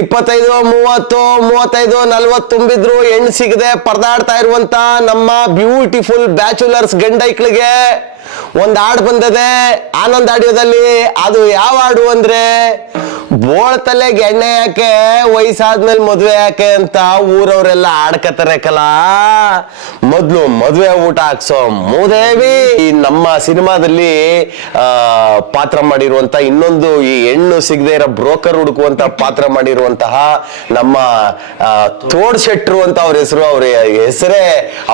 25, 30, 35, 40 ತುಂಬಿದ್ರು ಹೆಣ್ಣು ಸಿಗದೆ ಪರದಾಡ್ತಾ ಇರುವಂತ ನಮ್ಮ ಬ್ಯೂಟಿಫುಲ್ ಬ್ಯಾಚುಲರ್ಸ್ ಗಂಡೈಕ್ಳಿಗೆ ಒಂದ್ ಹಾಡು ಬಂದದೆ ಆನಂದ್ ಆಡಿಯೋದಲ್ಲಿ. ಅದು ಯಾವ ಹಾಡು ಅಂದ್ರೆ, ಬೋಳ್ತಲೆಗೆ ಎಣ್ಣೆ ಯಾಕೆ ವಯಸ್ಸಾದ್ಮೇಲೆ ಮದ್ವೆ ಯಾಕೆ ಅಂತ ಊರವರೆಲ್ಲ ಆಡ್ಕತಾರೆ ಕಲಾ. ಮೊದ್ಲು ಮದ್ವೆ ಊಟ ಹಾಕ್ಸೋ ಮೂದೇವಿ. ಈ ನಮ್ಮ ಸಿನಿಮಾದಲ್ಲಿ ಪಾತ್ರ ಮಾಡಿರುವಂತ ಇನ್ನೊಂದು, ಈ ಹೆಣ್ಣು ಸಿಗದೆ ಇರೋ ಬ್ರೋಕರ್ ಹುಡುಕುವಂತ ಪಾತ್ರ ಮಾಡಿರುವಂತಹ ನಮ್ಮ ತೋಡ್ ಶೆಟ್ರು ಅಂತ ಅವ್ರ ಹೆಸರು.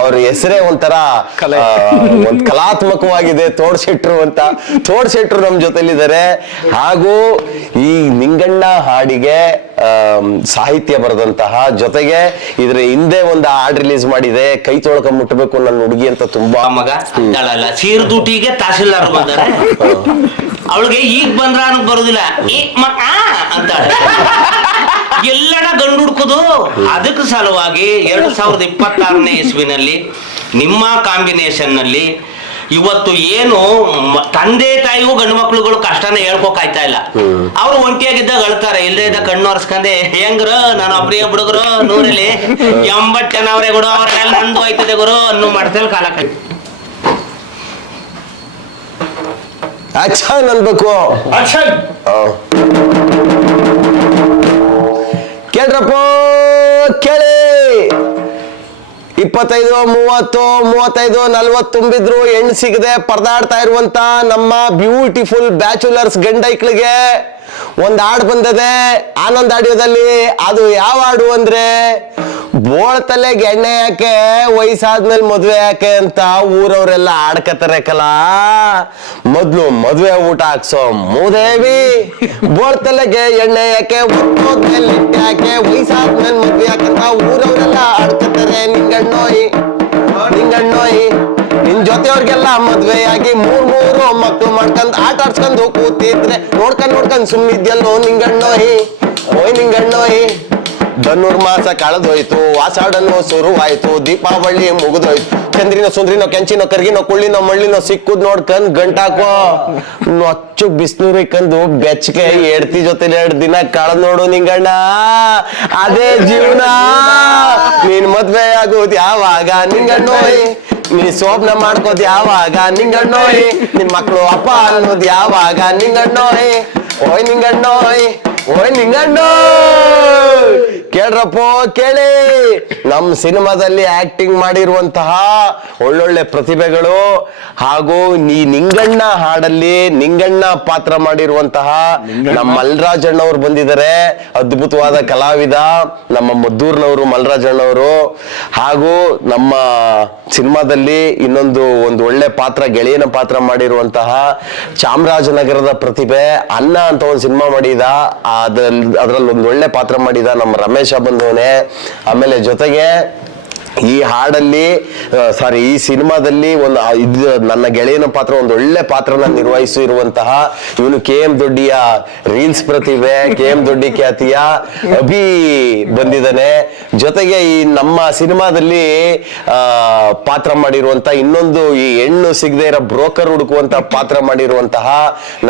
ಅವ್ರ ಹೆಸರೇ ಒಂಥರ ಒಂದ್ ಕಲಾತ್ಮಕವಾಗಿದೆ, ತೋಡ್ ಶೆಟ್ರು ಅಂತ. ತೋಡ್ ಶೆಟ್ರು ನಮ್ ಜೊತೆಲಿದ್ದಾರೆ. ಹಾಗೂ ಈ ನಿಂಗಣ್ಣ ಹಾಡಿಗೆ ಸಾಹಿತ್ಯ ಬರೆದಂತಹ, ಜೊತೆಗೆ ಇದ್ರ ಹಿಂದೆ ಒಂದು ಹಾಡ್ ರಿಲೀಸ್ ಮಾಡಿದೆ, ಕೈ ತೊಳ್ಕ ಮುಟ್ಟಬೇಕು ನನ್ನ ಹುಡುಗಿ ಅಂತ. ತುಂಬಾ ಮಗ ಸೀರ್ ದುಟಿಗೆ ತಹಸೀಲ್ದಾರ್ ಬಂದಾರೆ, ಅವಳಿಗೆ ಈಗ ಬಂದ್ರ ಅನ್ನಕ್ ಬರುದಿಲ್ಲ ಅಂತ ಎಲ್ಲಡ ಗಂಡು ಹುಡ್ಕೋದು. ಅದಕ್ಕೆ ಸಲುವಾಗಿ 2026ನೇ ಇಸ್ವಿನಲ್ಲಿ ನಿಮ್ಮ ಕಾಂಬಿನೇಷನ್ ನಲ್ಲಿ ಇವತ್ತು ಏನು ತಂದೆ ತಾಯಿಗೂ ಗಂಡು ಮಕ್ಳುಗಳು ಕಷ್ಟನ ಹೇಳ್ಕೊಕಾಯ್ತಾ ಇಲ್ಲ. ಅವ್ರು ಒಂಟಿಯಾಗಿದ್ದಾಗ ಅಳ್ತಾರೆ, ಇಲ್ಲದೆ ಇದ್ದಾಗ ಕಣ್ಣು ಒರೆಸ್ಕಂದೆ ಹೆಂಗ್ರ ನಾನು ಒಬ್ರಿಗೆ ಬಿಡುಗರು 100ರಲ್ಲಿ 80 ಜನ ಅವ್ರೆ ಗುರು, ಅವ್ರೆಲ್ಲ ನಂದು ಹೋಯ್ತದೆ ಗುರು ಅನ್ನೋ ಮಟ್ಟದಲ್ಲಿ ಕಾಲ ಆಕ್ಷನ್ ಅನ್ಬೇಕು. ಕೇಳ್ರಪ್ಪ ಕೇಳಿ. 25, 30, 35, 40 ತುಂಬಿದ್ರು ಹೆಣ್ಣು ಸಿಗದೆ ಪರದಾಡ್ತಾ ಇರುವಂತ ನಮ್ಮ ಬ್ಯೂಟಿಫುಲ್ ಬ್ಯಾಚುಲರ್ಸ್ ಗಂಡೈಕ್ಳಿಗೆ ಒಂದ್ ಹಾಡು ಬಂದದೆ ಆನಂದ್ ಆಡಿಯೋದಲ್ಲಿ. ಅದು ಯಾವ ಹಾಡು ಅಂದ್ರೆ, ಬೋಳ್ತಲೆಗೆ ಎಣ್ಣೆ ಯಾಕೆ ವಯಸ್ಸಾದ್ಮೇಲೆ ಮದ್ವೆ ಯಾಕೆ ಅಂತ ಊರವರೆಲ್ಲ ಆಡ್ಕತಾರೆ ಕಲಾ. ಮೊದ್ಲು ಮದ್ವೆ ಊಟ ಹಾಕ್ಸೋ ಮೂದೇವಿ. ಬೋಳ್ತಲೆಗೆ ಎಣ್ಣೆ ಯಾಕೆ, ಒತ್ತೋದ್ಮೇಲೆ ಯಾಕೆ, ವಯಸ್ಸಾದ್ಮೇಲೆ ಮದ್ವೆ ಯಾಕಂತ ಊರವರೆಲ್ಲ ಆಡ್ಕತಾರೆ. ನಿಂಗಣ್ಣೋಯ್ ನಿನ್ ಜೊತೆಯವ್ರಿಗೆಲ್ಲ ಮದ್ವೆಯಾಗಿ 3 ಮಕ್ಳು ಮಾಡ್ಕೊಂಡ್ ಆಟ ಆಡ್ಸ್ಕೊಂಡು ಕೂತಿದ್ರೆ ನೋಡ್ಕೊಂಡ್ ಸುಮ್ಮಿದ್ಯಲ್ಲೋ ನಿಂಗಣ್ಣೋಯ್. ಧನುರ್ಮಾಸ ಕಳೆದೋಯ್ತು, ಆಷಾಢನೋ ಶುರುವಾಯ್ತು, ದೀಪಾವಳಿ ಮುಗಿದೋಯ್ತು, ಚಂದ್ರಿನೋ ಸುಂದ್ರಿನೋ ಕೆಂಚಿನೋ ಕರ್ಗಿನೋ ಕುಳ್ಳಿನೋ ಮಳ್ಳಿನೋ ಸಿಕ್ಕುದ್ ನೋಡ್ಕೊಂಡ್ ಗಂಟಾಕೋ ನೊಚ್ಚು ಬಿಸ್ನೂರು ಇಕ್ಕಂದು ಬೆಚ್ಚಗೆ ಎಡ್ತಿ ಜೊತೆಲಿ 2 ದಿನ ಕಳೆದ್ ನೋಡು ನಿಂಗಣ್ಣ. ಅದೇ ಜೀವನ. ನೀನ್ ಮದ್ವೆ ಆಗೋದ್ ಯಾವಾಗ ನಿಂಗಣ್ಣೋಯ್, ನೀ ಶೋಭನ ಮಾಡ್ಕೋದ್ ಯಾವಾಗ ನಿಂಗಣ್ಣೋಯ್, ನಿನ್ ಮಕ್ಳು ಅಪ್ಪ ಅನ್ನೋದ್ ಯಾವಾಗ ನಿಂಗಣ್ಣೋಯ್. ಓಯ್ ನಿಂಗಣ್ಣೋಯ್ ಕೇಳ್ರಪ್ಪ ಕೇಳಿ. ನಮ್ ಸಿನಿಮಾದಲ್ಲಿ ಆಕ್ಟಿಂಗ್ ಮಾಡಿರುವಂತಹ ಒಳ್ಳೊಳ್ಳೆ ಪ್ರತಿಭೆಗಳು, ಹಾಗೂ ಈ ನಿಂಗಣ್ಣ ಹಾಡಲ್ಲಿ ನಿಂಗಣ್ಣ ಪಾತ್ರ ಮಾಡಿರುವಂತಹ ನಮ್ಮ ಮಲ್ರಾಜ್ ಅಣ್ಣವ್ರು ಬಂದಿದ್ದಾರೆ. ಅದ್ಭುತವಾದ ಕಲಾವಿದ, ನಮ್ಮ ಮದ್ದೂರ್ನವರು ಮಲ್ರಾಜ್ ಅಣ್ಣವರು. ಹಾಗೂ ನಮ್ಮ ಸಿನಿಮಾದಲ್ಲಿ ಇನ್ನೊಂದು ಒಳ್ಳೆ ಪಾತ್ರ, ಗೆಳೆಯನ ಪಾತ್ರ ಮಾಡಿರುವಂತಹ ಚಾಮರಾಜನಗರದ ಪ್ರತಿಭೆ ಅನ್ನ ಅಂತ ಒಂದು ಸಿನಿಮಾ ಮಾಡಿದ. ಅದ್ರಲ್ಲಿ ಒಂದು ಒಳ್ಳೆ ಪಾತ್ರ ಮಾಡಿದ ನಮ್ಮ ರಮೇಶ ಬಂದವನೇ. ಆಮೇಲೆ ಜೊತೆಗೆ ಈ ಹಾಡಲ್ಲಿ ಈ ಸಿನಿಮಾದಲ್ಲಿ ನನ್ನ ಗೆಳೆಯನ ಪಾತ್ರ ಒಂದು ಒಳ್ಳೆ ಪಾತ್ರನ ನಿರ್ವಹಿಸಿರುವಂತಹ ಇವನು KM ದೊಡ್ಡಿಯ ರೀಲ್ಸ್ ಪ್ರತಿಭೆ, KM ದೊಡ್ಡಿ ಖ್ಯಾತಿಯ ಅಭಿ ಬಂದಿದ್ದಾನೆ. ಜೊತೆಗೆ ಈ ನಮ್ಮ ಸಿನಿಮಾದಲ್ಲಿ ಪಾತ್ರ ಮಾಡಿರುವಂತ ಇನ್ನೊಂದು, ಈ ಹೆಣ್ಣು ಸಿಗದೆ ಇರೋ ಬ್ರೋಕರ್ ಹುಡುಕುವಂತ ಪಾತ್ರ ಮಾಡಿರುವಂತಹ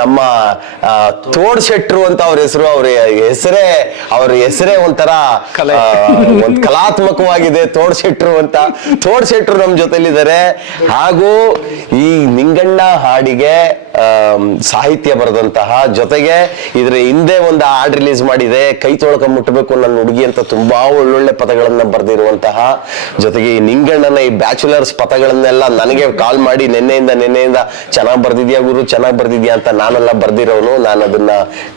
ನಮ್ಮ ತೋಡ್ ಶೆಟ್ರು ಅಂತ ಅವ್ರ ಹೆಸರು. ಅವ್ರ ಹೆಸರೇ ಒಂಥರ ಒಂದ್ ಕಲಾತ್ಮಕವಾಗಿದೆ, ತೋಡ್ ಶೆಟ್ರು ಅಂತ. ತೋಡ್ ಶೆಟ್ರು ನಮ್ ಜೊತೆಲಿದ್ದಾರೆ. ಹಾಗೂ ಈ ನಿಂಗಣ್ಣ ಹಾಡಿಗೆ ಸಾಹಿತ್ಯ ಬರೆದಂತಹ, ಜೊತೆಗೆ ಇದ್ರ ಹಿಂದೆ ಒಂದು ಹಾಡ್ ರಿಲೀಸ್ ಮಾಡಿದೆ, ಕೈ ತೊಳ್ಕ ಮುಟ್ಟಬೇಕು ನನ್ನ ಹುಡುಗಿ ಅಂತ. ತುಂಬಾ ಒಳ್ಳೊಳ್ಳೆ ಪದಗಳನ್ನ ಬರೆದಿರುವಂತಹ, ಜೊತೆಗೆ ಈ ನಿಂಗಣ್ಣನ ಈ ಬ್ಯಾಚುಲರ್ಸ್ ಪದಗಳನ್ನೆಲ್ಲ ನನಗೆ ಕಾಲ್ ಮಾಡಿ ನೆನ್ನೆಯಿಂದ ಚೆನ್ನಾಗ್ ಬರ್ದಿದ್ಯಾ ಗುರು, ಚೆನ್ನಾಗ್ ಬರ್ದಿದ್ಯಾ ಅಂತ ನಾನೆಲ್ಲ ಬರ್ದಿರೋನು. ನಾನು ಅದನ್ನ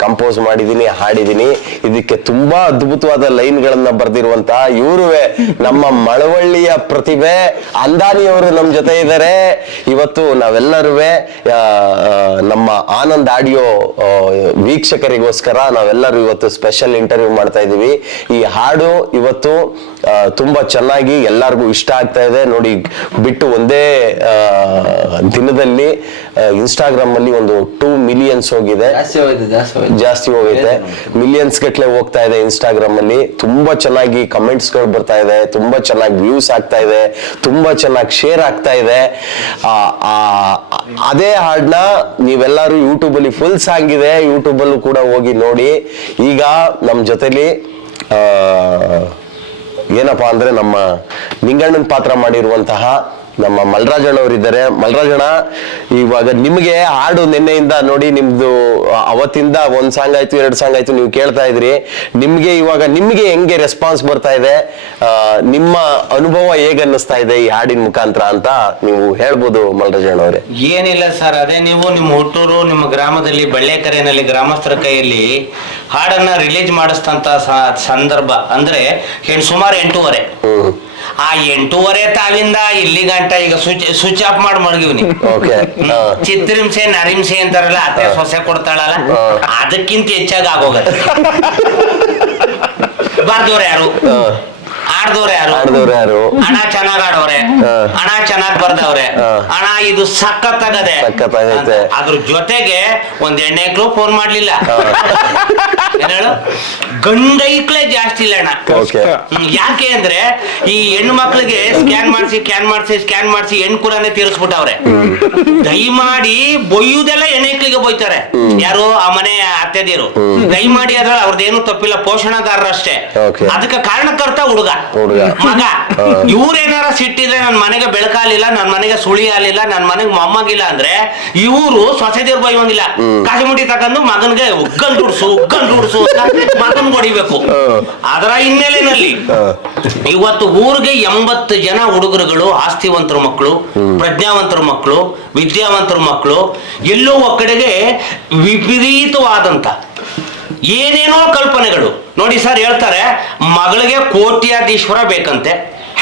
ಕಂಪೋಸ್ ಮಾಡಿದೀನಿ, ಹಾಡಿದೀನಿ. ಇದಕ್ಕೆ ತುಂಬಾ ಅದ್ಭುತವಾದ ಲೈನ್ ಗಳನ್ನ ಬರ್ದಿರುವಂತಹ ಇವ್ರುವೆ ನಮ್ಮ ಮಳವಳ್ಳಿಯ ಪ್ರತಿಭೆ ಅಂದಾನಿಯವರು ನಮ್ ಜೊತೆ ಇದ್ದಾರೆ. ಇವತ್ತು ನಾವೆಲ್ಲರೂ ನಮ್ಮ ಆನಂದ್ ಆಡಿಯೋ ವೀಕ್ಷಕರಿಗೋಸ್ಕರ ನಾವೆಲ್ಲರೂ ಇವತ್ತು ಸ್ಪೆಷಲ್ ಇಂಟರ್ವ್ಯೂ ಮಾಡ್ತಾ ಇದೀವಿ. ಈ ಹಾಡು ಇವತ್ತು ತುಂಬಾ ಚೆನ್ನಾಗಿ ಎಲ್ಲರಿಗೂ ಇಷ್ಟ ಆಗ್ತಾ ಇದೆ ನೋಡಿ. ಬಿಟ್ಟು ಒಂದೇ ದಿನದಲ್ಲಿ ಇನ್ಸ್ಟಾಗ್ರಾಮ್ ಅಲ್ಲಿ ಒಂದು 2 ಮಿಲಿಯನ್ಸ್ ಹೋಗಿದೆ, ಜಾಸ್ತಿ ಹೋಗಿದೆ, ಮಿಲಿಯನ್ಸ್ ಗಟ್ಲೆ ಹೋಗ್ತಾ ಇದೆ ಇನ್ಸ್ಟಾಗ್ರಾಮ್ ಅಲ್ಲಿ. ತುಂಬಾ ಚೆನ್ನಾಗಿ ಕಮೆಂಟ್ಸ್ ಗಳು ಬರ್ತಾ ಇದೆ, ತುಂಬಾ ಚೆನ್ನಾಗಿ ವ್ಯೂಸ್ ಆಗ್ತಾ ಇದೆ, ತುಂಬಾ ಚೆನ್ನಾಗಿ ಶೇರ್ ಆಗ್ತಾ ಇದೆ. ಅದೇ ಹಾಡನ್ನ ನೀವೆಲ್ಲರೂ ಯೂಟ್ಯೂಬ್ ಅಲ್ಲಿ ಫುಲ್ ಸಾಂಗ್ ಇದೆ, ಯೂಟ್ಯೂಬ್ ಅಲ್ಲೂ ಕೂಡ ಹೋಗಿ ನೋಡಿ. ಈಗ ನಮ್ ಜೊತೆಲಿ ಏನಪ್ಪಾ ಅಂದ್ರೆ ನಮ್ಮ ನಿಂಗಣ್ಣನ ಪಾತ್ರ ಮಾಡಿರುವಂತಹ ನಮ್ಮ ಮಲ್ರಾಜಣ್ಣ ಅವರಿದ್ದಾರೆ. ಮಲ್ರಾಜಣ್ಣ, ಇವಾಗ ನಿಮ್ಗೆ ಹಾಡು ನಿನ್ನೆಯಿಂದ ನೋಡಿ, ನಿಮ್ದು ಅವತ್ತಿಂದ 1 ಸಾಂಗ್ ಆಯ್ತು 2 ಸಾಂಗ್ ಆಯ್ತು ನೀವು ಕೇಳ್ತಾ ಇದ್ರಿ. ನಿಮ್ಗೆ ಇವಾಗ ನಿಮ್ಗೆ ಹೆಂಗೆ ರೆಸ್ಪಾನ್ಸ್ ಬರ್ತಾ ಇದೆ, ನಿಮ್ಮ ಅನುಭವ ಹೇಗೆ ಅನ್ನಿಸ್ತಾ ಇದೆ ಈ ಹಾಡಿನ ಮುಖಾಂತರ ಅಂತ ನೀವು ಹೇಳ್ಬೋದು ಮಲ್ರಾಜಣ್ಣ ಅವರೇ. ಏನಿಲ್ಲ ಸರ್, ಅದೇ ನೀವು ನಿಮ್ಮ ಹುಟ್ಟೂರು ನಿಮ್ಮ ಗ್ರಾಮದಲ್ಲಿ ಬಳ್ಳೆಕೆರೆನಲ್ಲಿ ಗ್ರಾಮಸ್ಥರ ಕೈಯಲ್ಲಿ ಹಾಡನ್ನ ರಿಲೀಸ್ ಮಾಡಿಸ್ತಂತ ಸಂದರ್ಭ ಅಂದ್ರೆ ಸುಮಾರು 8:30. ಆ 8:30 ತಾವಿಂದ ಇಲ್ಲಿ ಗಂಟ ಈಗ ಸ್ವಿಚ್ ಆಫ್ ಮಾಡಿ ಮಡಗಿವ್ನಿ. ಚಿತ್ರಹಿಂಸೆ ನರಿಂಸೆ ಅಂತಾರಲ್ಲ, ಅತ್ತೆ ಸೊಸೆ ಕೊಡ್ತಾಳಲ್ಲ, ಅದಕ್ಕಿಂತ ಹೆಚ್ಚಾಗಿ ಆಗೋಗತ್ತೆ. ಬರ್ದವ್ರು ಯಾರು, ಆಡ್ದವ್ರು ಯಾರು, ಹಣ ಚೆನ್ನಾಗ್ ಆಡವ್ರೆ, ಹಣ ಚೆನ್ನಾಗ್ ಬರ್ದವ್ರೆ, ಹಣ ಇದು ಸಖತ್ತಾಗದೆ. ಅದ್ರ ಜೊತೆಗೆ ಒಂದ್ ಹೆಣ್ಣೈಕ್ಳು ಫೋನ್ ಮಾಡ್ಲಿಲ್ಲ, ಏನೇಳು ಗಂಡೈಕ್ಳೆ ಜಾಸ್ತಿ ಇಲ್ಲ ಅಣ್ಣ. ಯಾಕೆ ಅಂದ್ರೆ ಈ ಹೆಣ್ಣು ಮಕ್ಳಿಗೆ ಸ್ಕ್ಯಾನ್ ಮಾಡಿಸಿ ಹೆಣ್ಣು ಕುಲನೇ ತೀರಿಸ್ಬಿಟ್ಟವ್ರೆ. ದಯಮಾಡಿ ಬೊಯ್ಯುದೆಲ್ಲ ಹೆಣ್ಣೈಕ್ಳಿಗೆ ಬೊಯ್ತಾರೆ, ಯಾರು ಆ ಮನೆ ಅತ್ತೆದಿರು. ದಯಮಾಡಿ ಅದ್ರಲ್ಲಿ ಅವ್ರದ್ದೇನು ತಪ್ಪಿಲ್ಲ, ಪೋಷಣಗಾರರಷ್ಟೇ. ಅದಕ್ಕೆ ಕಾರಣಕರ್ತ ಹುಡುಗ ಮಗ. ಇವ್ರೇನಾರ ಸಿಟ್ಟಿದ್ರೆ ನನ್ ಮನೆಗೆ ಬೆಳಕಾಲಿಲ್ಲ, ನನ್ ಮನೆಗೆ ಸುಳಿ ಆಲಿಲ್ಲ, ನನ್ ಮನೆಗೆ ಮೊಮ್ಮಗಿಲ್ಲ ಅಂದ್ರೆ ಇವರು ಸೊಸೆದಿರ್ ಬೈಯೋಂಗಿಲ್ಲ. ಕಾಸಿಮುಟ್ಟಿ ತಗೊಂಡು ಮಗನ್ಗೆ ಉಗ್ಗನ್ ದುಡ್ಸು ಅಂತ ಮಗನ್ ಹೊಡಿಬೇಕು. ಅದರ ಹಿನ್ನೆಲೆಯಲ್ಲಿ ಇವತ್ತು ಊರಿಗೆ 80 ಜನ ಹುಡುಗರುಗಳು, ಆಸ್ತಿವಂತರ ಮಕ್ಕಳು, ಪ್ರಜ್ಞಾವಂತರ ಮಕ್ಕಳು, ವಿದ್ಯಾವಂತರ ಮಕ್ಕಳು, ಎಲ್ಲೋ ಒಕ್ಕಡೆಗೆ ವಿಪರೀತವಾದಂತ ಏನೇನೋ ಕಲ್ಪನೆಗಳು. ನೋಡಿ ಸರ್, ಹೇಳ್ತಾರೆ ಮಗಳಿಗೆ ಕೋಟ್ಯಾಧೀಶ್ವರ ಬೇಕಂತೆ,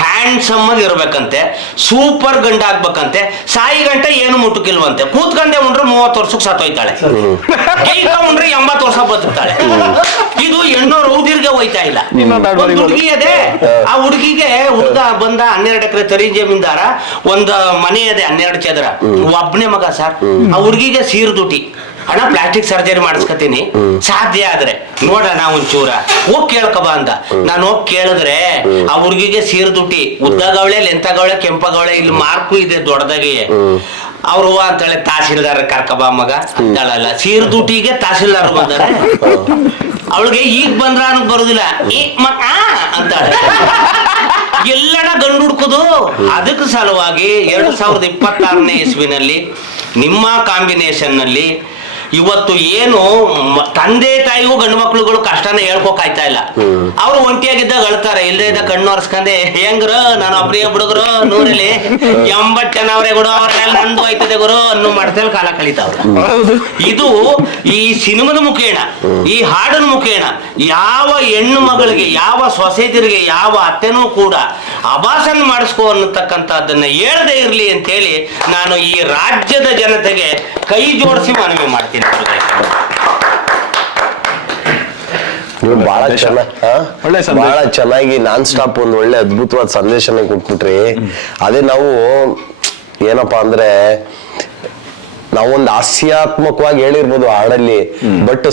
ಹ್ಯಾಂಡ್ಸಮ್ ಆಗಿ ಇರ್ಬೇಕಂತೆ, ಸೂಪರ್ ಗಂಡ ಆಗ್ಬೇಕಂತೆ, ಸಾಯಿ ಗಂಟ ಏನು ಮುಟ್ಟುಕಿಲ್ವಂತೆ, ಕೂತ್ಕಂಡೆ ಉಂಡ್ರೆ 30 ವರ್ಷಕ್ಕೆ ಸತ್ತೋಯ್ತಾಳೆ, ಈಗ ಉಂಡ್ರೆ 80 ವರ್ಷ ಬದುಕ್ತಾಳೆ. ಇದು ಹೆಣ್ಣು ರೌದಿರ್ಗೆ ಹೋಯ್ತಾ ಇಲ್ಲ. ಹುಡುಗಿ ಅದೇ, ಆ ಹುಡುಗಿಗೆ ಹುಡುಗ ಬಂದ 12 ಎಕರೆ ತರಿ ಜಮೀನ್ದಾರ, ಒಂದು ಮನೆ ಇದೆ 12 ಚದರ, ಒಬ್ಬನೇ ಮಗ ಸರ್. ಆ ಹುಡುಗಿಗೆ ಸೀರ್ದುಟಿ, ಅಣ್ಣ ಪ್ಲಾಸ್ಟಿಕ್ ಸರ್ಜರಿ ಮಾಡಿಸ್ಕತೀನಿ, ಸಾಧ್ಯ ಆದ್ರೆ ನೋಡೋಣ ಒಂಚೂರ, ಹೋಗ್ ಕೇಳ್ಕಬ ಅಂದ. ನಾನು ಹೋಗ್ ಕೇಳಿದ್ರೆ ಆ ಹುಡ್ಗಿಗೆ ಸೀರ್ದುಟಿ, ಉದ್ದಗವಳೆ, ಲೆಂತಗವಳೆ, ಕೆಂಪಗವಳೆ, ಇಲ್ಲಿ ಮಾರ್ಕು ಇದೆ ದೊಡ್ಡದಾಗಿ. ಅವ್ರು ಅಂತಾಳೆ ತಹಸೀಲ್ದಾರ್ ಕರ್ಕಬ ಮಗ ಅಂತಾಳಲ್ಲ, ಸೀರ್ದುಟಿಗೆ ತಹಸೀಲ್ದಾರ್ ಬಂದಾರೆ. ಅವಳಿಗೆ ಈಗ ಬಂದ್ರ ಅನ್ನಕ್ ಬರುದಿಲ್ಲ, ಅಂತಾಳೆ. ಎಲ್ಲಣ ಗಂಡು ಹುಡ್ಕುದು. ಅದಕ್ಕೆ ಸಲುವಾಗಿ 2026ನೇ ಇಸ್ವಿನಲ್ಲಿ ನಿಮ್ಮ ಕಾಂಬಿನೇಷನ್ ನಲ್ಲಿ ಇವತ್ತು ಏನು ತಂದೆ ತಾಯಿಗೂ ಗಂಡು ಮಕ್ಳುಗಳು ಕಷ್ಟನ ಹೇಳ್ಕೋಕಾಯ್ತಾ ಇಲ್ಲ. ಅವ್ರು ಒಂಟಿಯಾಗಿದ್ದಾಗ ಅಳ್ತಾರೆ, ಇಲ್ಲದೆ ಇದ್ದಾಗ ಕಣ್ಣು ಒರೆಸ್ಕೊಂಡೆ ಹೆಂಗ್ರ ನಾನು ಒಬ್ರಿಗೆ ಬಿಡುಗ್ರು 100ರಲ್ಲಿ 80 ಜನ ಅವ್ರೆ ಗುರು, ಅವ್ರನ್ನೆಲ್ಲ ನಂದು ಹೋಯ್ತದೆ ಗುರು ಅನ್ನೋ ಮಟ್ಟದಲ್ಲಿ ಕಾಲ ಕಳೀತಾವ್ರೆ. ಇದು ಈ ಸಿನಿಮಾದ ಮುಖೇಣ, ಈ ಹಾಡಿನ ಮುಖೇಣ ಯಾವ ಹೆಣ್ಣು ಮಗಳಿಗೆ, ಯಾವ ಸೊಸೈಟಿಗೆ, ಯಾವ ಅತ್ತೆನೂ ಕೂಡ ಅಭಾಸನ ಮಾಡಿಸ್ಕೋ ಅನ್ನತಕ್ಕಂಥದ್ದನ್ನ ಹೇಳದೇ ಇರ್ಲಿ ಅಂತೇಳಿ ನಾನು ಈ ರಾಜ್ಯದ ಜನತೆಗೆ ಕೈ ಜೋಡಿಸಿ ಮನವಿ ಮಾಡ್ತೀನಿ. ಬಹಳ ಚೆನ್ನಾಗಿ ನಾನ್ ಸ್ಟಾಪ್ ಒಂದು ಒಳ್ಳೆ ಅದ್ಭುತವಾದ ಸಂದೇಶನ ಕೊಟ್ಬಿಟ್ರಿ. ಅದೇ ನಾವು ಏನಪ್ಪಾ ಅಂದ್ರೆ ನಾವೊಂದು ಹಾಸ್ಯಾತ್ಮಕವಾಗಿ ಹೇಳಿರ್ಬೋದು ಹಾಡಲ್ಲಿ, ಬಟ್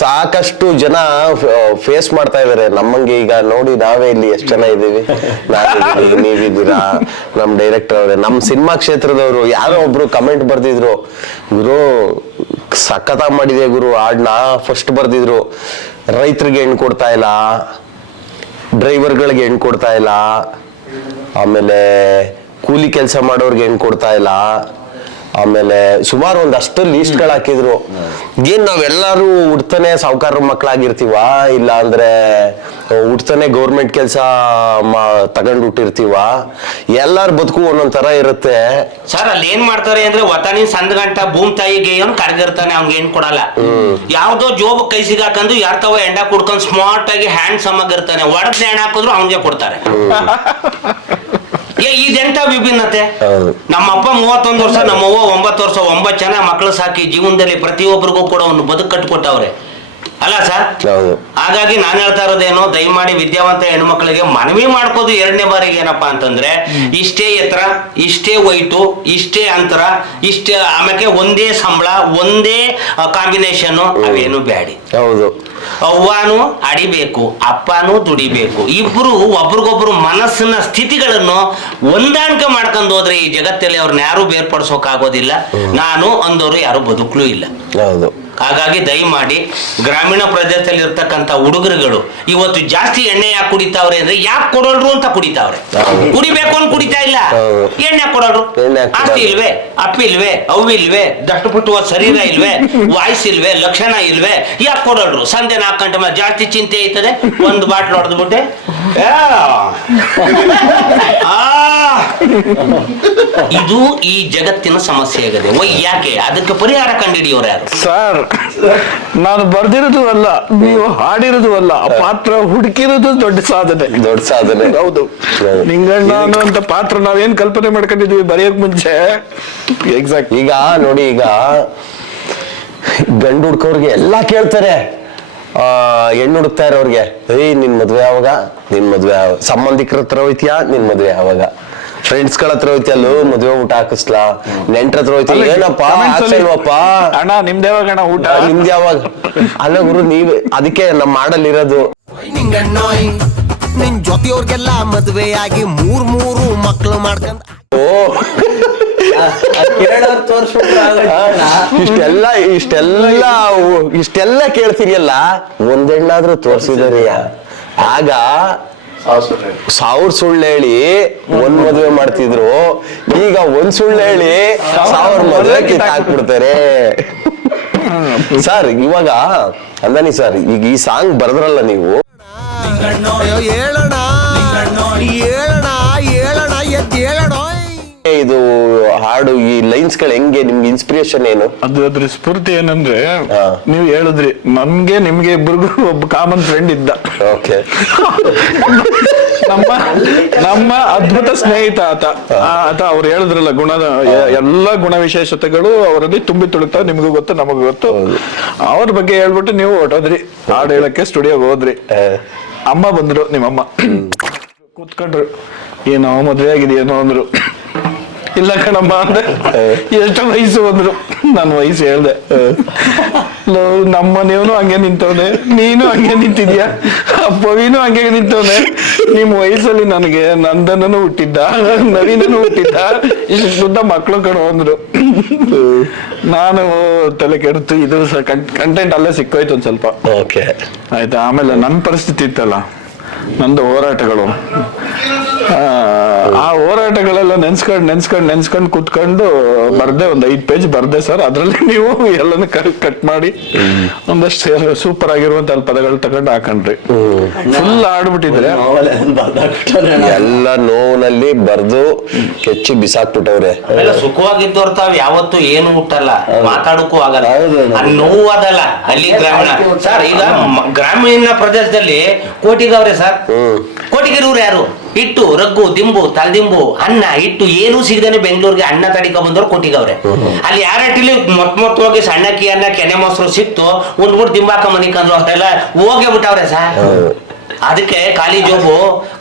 ಸಾಕಷ್ಟು ಜನ ಫೇಸ್ ಮಾಡ್ತಾ ಇದಾರೆ ನಮ್ಮಂಗೆ. ಈಗ ನೋಡಿ ನಾವೇ ಇಲ್ಲಿ ಎಷ್ಟು ಜನ ಇದೀವಿ, ನಾವಿದ್ದೀವಿ, ನೀವಿದ್ದೀರಾ, ನಮ್ ಡೈರೆಕ್ಟರ್ ಅವ್ರೆ, ನಮ್ ಸಿನಿಮಾ ಕ್ಷೇತ್ರದವರು ಯಾರೋ ಒಬ್ರು ಕಮೆಂಟ್ ಬರ್ದಿದ್ರು, ಗುರು ಸಖತ್ತಾಗಿ ಮಾಡಿದೆ ಗುರು ಹಾಡ್ನ, ಫಸ್ಟ್ ಬರ್ದಿದ್ರು, ರೈತರಿಗೆ ಹೆಣ್ಣು ಕೊಡ್ತಾ ಇಲ್ಲ, ಡ್ರೈವರ್ಗಳಿಗೆ ಹೆಣ್ಣು ಕೊಡ್ತಾ ಇಲ್ಲ, ಆಮೇಲೆ ಕೂಲಿ ಕೆಲಸ ಮಾಡೋರ್ಗೆ ಹೆಣ್ಣು ಕೊಡ್ತಾ ಇಲ್ಲ, ಆಮೇಲೆ ಸುಮಾರು ಒಂದಷ್ಟು ಲಿಸ್ಟ್ ಗಳು ಹಾಕಿದ್ರು. ಏನ್ ನಾವೆಲ್ಲರೂ ಹುಡ್ತಾನೆ ಸಾವುಕಾರ ಮಕ್ಕಳಾಗಿರ್ತೀವ, ಇಲ್ಲ ಅಂದ್ರೆ ಹುಡ್ತಾನೆ ಗೌರ್ಮೆಂಟ್ ಕೆಲಸ ತಗೊಂಡು ಹುಟ್ಟಿರ್ತೀವ, ಎಲ್ಲಾರ ಬದುಕು ಒಂದೊಂದ್ ತರ ಇರುತ್ತೆ ಸರ್. ಅಲ್ಲಿ ಏನ್ ಮಾಡ್ತಾರೆ ಅಂದ್ರೆ ಒತ್ತಾನಿ ಸಂದ ಗಂಟ ಭೂಮಿ ತಾಯಿಗೆ ಅವ್ನು ಕರೆದಿರ್ತಾನೆ, ಅವ್ನಿಗೆ ಏನ್ ಕೊಡಲ್ಲ. ಯಾವ್ದೋ ಜೋಬ್ ಕೈ ಸಿಗಾಕಂದು ಯಾರ್ತವ ಎಂಡ ಕುಡ್ಕೊಂಡ್ ಸ್ಮಾರ್ಟ್ ಆಗಿ ಹ್ಯಾಂಡ್ ಸಮ್ ಆಗಿರ್ತಾನೆ, ಒಡದ್ ಹೆಣ ಹಾಕಿದ್ರು ಅವ್ನಿಗೆ ಕೊಡ್ತಾರೆ. ಇದೆಂತ ವಿಭಿನ್ನತೆ. ನಮ್ಮಪ್ಪ 31 ವರ್ಷ, ನಮ್ಮವ್ವ 9 ವರ್ಷ, 9 ಜನ ಮಕ್ಕಳು ಸಾಕಿ ಜೀವನದಲ್ಲಿ ಪ್ರತಿಯೊಬ್ಬರಿಗೂ ಕೂಡ ಒಂದು ಬದುಕು ಕಟ್ಟಿಕೊಟ್ಟವ್ರೆ. ಅಲ್ಲ ಸರ್. ಹೌದು. ಹಾಗಾಗಿ ನಾನು ಹೇಳ್ತಾ ಇರೋದೇನು, ದಯಮಾಡಿ ವಿದ್ಯಾವಂತ ಹೆಣ್ಮಕ್ಳಿಗೆ ಮನವಿ ಮಾಡ್ಕೋದು ಎರಡನೇ ಬಾರಿಗೆ ಏನಪ್ಪಾ ಅಂತಂದ್ರೆ, ಇಷ್ಟೇ ಎತ್ತರ, ಇಷ್ಟೇ ವೈಟು, ಇಷ್ಟೇ ಅಂತರ, ಇಷ್ಟೇ ಆಮೇಲೆ ಒಂದೇ ಸಂಬಳ, ಒಂದೇ ಕಾಂಬಿನೇಷನ್, ಅವೇನು ಬ್ಯಾಡಿ. ಹೌದು. ಅವ್ವಾನು ಅಡಿಬೇಕು, ಅಪ್ಪನೂ ದುಡಿಬೇಕು. ಇಬ್ರು ಒಬ್ರಿಗೊಬ್ರು ಮನಸ್ಸಿನ ಸ್ಥಿತಿಗಳನ್ನು ಹೊಂದಾಣಿಕೆ ಮಾಡ್ಕೊಂಡು ಹೋದ್ರೆ ಈ ಜಗತ್ತಲ್ಲಿ ಅವ್ರನ್ನ ಯಾರು ಬೇರ್ಪಡಿಸೋಕ್ ಆಗೋದಿಲ್ಲ. ನಾನು ಅಂದವರು ಯಾರು ಬದುಕಲೂ ಇಲ್ಲ. ಹೌದು. ಹಾಗಾಗಿ ದಯಮಾಡಿ ಗ್ರಾಮೀಣ ಪ್ರದೇಶದಲ್ಲಿ ಇರ್ತಕ್ಕಂಥ ಹುಡುಗರುಗಳು ಇವತ್ತು ಜಾಸ್ತಿ ಎಣ್ಣೆ ಯಾಕೆ ಕುಡಿತಾವ್ರೆ ಅಂದ್ರೆ, ಯಾಕೆ ಕೊಡೋಲ್ರು ಅಂತ ಕುಡಿತಾವ್ರೆ. ಕುಡಿಬೇಕು ಅಂತ ಕುಡಿತಾ ಇಲ್ಲ, ಎಣ್ಣೆ ಕೊಡೋಲ್ರು. ಆಸ್ತಿ ಇಲ್ವೇ, ಅಪ್ಪಿಲ್ವೇ, ಅವಿಲ್ವೇ, ದಷ್ಟಪುಟ್ಟುವ ಶರೀರ ಇಲ್ವೇ, ವಾಯ್ಸ್ ಇಲ್ವೇ, ಲಕ್ಷಣ ಇಲ್ವೇ, ಯಾಕೆ ಕೊಡೋಲ್ರು? ಸಂಜೆ 4 ಗಂಟೆ ಮೇಲೆ ಜಾಸ್ತಿ ಚಿಂತೆ ಐತದೆ, ಒಂದು ಬಾಟ್ಲು ಹೊಡೆದ್ಬಿಟ್ಟೆ ಇದು ಈ ಜಗತ್ತಿನ ಸಮಸ್ಯೆ ಆಗಿದೆ. ಯಾಕೆ? ಅದಕ್ಕೆ ಪರಿಹಾರ ಕಂಡುಹಿಡಿಯೋರು ಯಾರು? ಸರ್, ನಾನು ಬರ್ದಿರೋದು ಅಲ್ಲ, ನೀವು ಹಾಡಿರೋದು ಅಲ್ಲ, ಆ ಪಾತ್ರ ಹುಡುಕಿರೋದು ದೊಡ್ಡ ಸಾಧನೆ. ದೊಡ್ಡ ಸಾಧನೆ. ಹೌದು. ನಿಂಗಣ್ಣ ಅನ್ನುವಂತ ಪಾತ್ರ ನಾವೇನ್ ಕಲ್ಪನೆ ಮಾಡ್ಕೊಂಡಿದ್ವಿ ಬರೆಯೋಕ್ ಮುಂಚೆ, ಎಕ್ಸಾಕ್ಟ್. ಈಗ ನೋಡಿ, ಈಗ ಗಂಡು ಹುಡ್ಕೋರ್ಗೆ ಎಲ್ಲಾ ಕೇಳ್ತಾರೆ, ಹೆಣ್ಣು ಹುಡುಕ್ತಾ ಇರೋರ್ಗೆ, ನಿನ್ ಮದ್ವೆ ಯಾವಾಗ, ನಿನ್ ಮದ್ವೆ ಯಾವಾಗ, ಸಂಬಂಧಿಕರ ಹತ್ರ ಹೋಯ್ತಿಯಾ, ನಿನ್ ಮದ್ವೆ ಯಾವಾಗ, ಫ್ರೆಂಡ್ಸ್ ಗಳ ಹತ್ರ ಹೋಯ್ತಿಯಲ್ಲೂ ಮದ್ವೆ ಊಟ ಹಾಕಿಸ್ಲಾ, ನೆಂಟ್ರ ಹತ್ರ ಹೋಯ್ತಿಯ, ಏನಪ್ಪ ಹಾಕ್ಸಲ್ವಪ್ಪ ಅಣ್ಣ ನಿಮ್ದು ಯಾವಾಗ ಅಣ್ಣ ಊಟ, ನಿಮ್ದು ಯಾವಾಗ? ಅಲ್ಲ ಗುರು, ನೀವೇ ಅದಕ್ಕೆ ನಮ್ಮ ಮಾಡಲ್ಲಿರೋದು. ನಿನ್ ಜೊತೆಯವ್ರಿಗೆಲ್ಲ ಮದ್ವೆಯಾಗಿ 3 ಮಕ್ಳು ಮಾಡ್ಕೊಂಡ್ ಇಷ್ಟೆಲ್ಲ ಕೇಳ್ತೀರಿಯಲ್ಲ, ಒಂದೆಣ್ಣಾದ್ರೂ ತೋರ್ಸಿದಾರಿಯ? ಆಗ 1000 ಸುಳ್ಳು ಹೇಳಿ 1 ಮದುವೆ ಮಾಡ್ತಿದ್ರು, ಈಗ 1 ಸುಳ್ಳು ಹೇಳಿ 1000 ಮದುವೆ ಕಿತ್ತಾಕ್ಬಿಡ್ತಾರೆ. ಸರ್, ಇವಾಗ ಅಂದಾನಿ ಸರ್, ಈಗ ಈ ಸಾಂಗ್ ಬರ್ದ್ರಲ್ಲ ನೀವು, ಹೇಳೋಣ ಹೇಳೋಣ ಹೇಳೋಣ ಎದ್ದೇಳೋಣ. ಇದು ಹಾಡು, ಈ ಲೈನ್ಸ್ ಗಳು ಹೆಂಗೆ, ನಿಮ್ಗೆ ಇನ್ಸ್ಪಿರೇಷನ್ ಏನು? ಅದ್ರ ಸ್ಫೂರ್ತಿ ಏನಂದ್ರೆ, ನೀವು ಹೇಳಿದ್ರಿ ನಮ್ಗೆ ನಿಮ್ಗೆ ಇಬ್ಬರಿಗೂ ಒಬ್ಬ ಕಾಮನ್ ಫ್ರೆಂಡ್ ಇದ್ದ. ಓಕೆ. ನಮ್ಮ ಅದ್ಭುತ ಸ್ನೇಹಿತ ಆತ ಅವ್ರು ಹೇಳಿದ್ರಲ್ಲ, ಎಲ್ಲ ಗುಣ ವಿಶೇಷತೆಗಳು ಅವರಲ್ಲಿ ತುಂಬಿ ತುಳುಕ್ತಾವ. ನಿಮ್ಗೂ ಗೊತ್ತು, ನಮಗೂ ಗೊತ್ತು. ಅವ್ರ ಬಗ್ಗೆ ಹೇಳ್ಬಿಟ್ಟು ನೀವು ಹೊಟ್ಟೋದ್ರಿ, ಹಾಡು ಹೇಳಕ್ಕೆ ಸ್ಟುಡಿಯೋಗೆ ಹೋದ್ರಿ. ಅಮ್ಮ ಬಂದ್ರು, ನಿಮ್ಮಮ್ಮ ಕೂತ್ಕೊಂಡ್ರು, ಏನೋ ಮದ್ವೆ ಆಗಿದೆಯೇನೋ ಅಂದ್ರು. ಇಲ್ಲ ಕಣಮ್ಮ ಅಂದ್ರೆ, ಎಷ್ಟು ವಯಸ್ಸು ಅಂದ್ರು. ನನ್ನ ವಯಸ್ಸು ಹೇಳ್ದೆ. ನಮ್ಮನೇವನು ಹಂಗೆ ನಿಂತವನೆ, ನೀನು ಹಂಗೆ ನಿಂತಿದ್ಯಾ, ಪವಿನು ಹಂಗೆ ನಿಂತವನೆ. ನಿಮ್ ವಯಸ್ಸಲ್ಲಿ ನನಗೆ ನಂದನನು ಹುಟ್ಟಿದ್ದ, ನವೀನನು ಹುಟ್ಟಿದ್ದ, ಇಷ್ಟು ಶುದ್ಧ ಮಕ್ಳು ಕಣೋ ಅಂದ್ರು. ನಾನು ತಲೆ ಕೆಡ್ತು. ಇದು ಕಂಟೆಂಟ್ ಅಲ್ಲೇ ಸಿಕ್ಕೋಯ್ತು ಒಂದ್ ಸ್ವಲ್ಪ. ಓಕೆ, ಆಯ್ತಾ. ಆಮೇಲೆ ನನ್ನ ಪರಿಸ್ಥಿತಿ ಇತ್ತಲ್ಲ, ನಂದು ಹೋರಾಟಗಳು, ಆ ಹೋರಾಟಗಳೆಲ್ಲ ನೆನ್ಸ್ಕೊಂಡು ಕುತ್ಕೊಂಡು ಬರ್ದೆ. ಒಂದ್ 5 ಪೇಜ್ ಬರ್ದೆ ಸರ್. ಅದ್ರಲ್ಲಿ ನೀವು ಎಲ್ಲಾನು ಕಟ್ ಮಾಡಿ ಒಂದಷ್ಟು ಸೂಪರ್ ಆಗಿರುವಂತ ಪದಗಳು ತಗೊಂಡು ಹಾಕೊಂಡ್ರಿ. ಫುಲ್ ಆಡ್ಬಿಟ್ಟಿದ್ರೆ ಎಲ್ಲ ನೋವಿನಲ್ಲಿ ಬರ್ದು ಕೆಚ್ಚಿ ಬಿಸಾಕ್ಬಿಟ್ಟವ್ರೆ. ಸುಖವಾಗಿದ್ದವ್ರ ತಾವ್ ಯಾವತ್ತು ಏನು ಹುಟ್ಟಲ್ಲ, ಮಾತಾಡಕ್ಕೂ ಆಗಲ್ಲ. ನೋವು ಅದಲ್ಲ ಅಲ್ಲಿ ಗ್ರಾಮೀಣ. ಸರ್, ಈಗ ಗ್ರಾಮೀಣ ಪ್ರದೇಶದಲ್ಲಿ ಕೋಟಿಗವ್ರೆ ಸರ್. ಕೋಟಿಗಿರುವ್ರು ಯಾರು? ಹಿಟ್ಟು, ರಗ್ಗು, ದಿಂಬು, ತಲೆದಿಂಬು, ಅನ್ನ, ಹಿಟ್ಟು ಏನೂ ಸಿಗದೇನೆ ಬೆಂಗಳೂರಿಗೆ ಅನ್ನ ತಡಿಕ ಬಂದವ್ರು ಕೋಟಿಗವ್ರೆ. ಅಲ್ಲಿ ಯಾರಟ್ಟಿಲಿ ಮೊತ್ತ ಹೋಗಿ ಸಣ್ಣಕ್ಕಿ ಅನ್ನ, ಕೆನೆ ಮೊಸರು ಸಿಕ್ತು, ಉಂಡ್ಬಿಟ್ಟು ದಿಂಬಾಕ ಮನಿಕಂದ್ರು, ಅವರೆಲ್ಲ ಹೋಗೇ ಬಿಟ್ಟವ್ರೆ ಸರ್. ಅದಕ್ಕೆ ಖಾಲಿ ಜೋಬು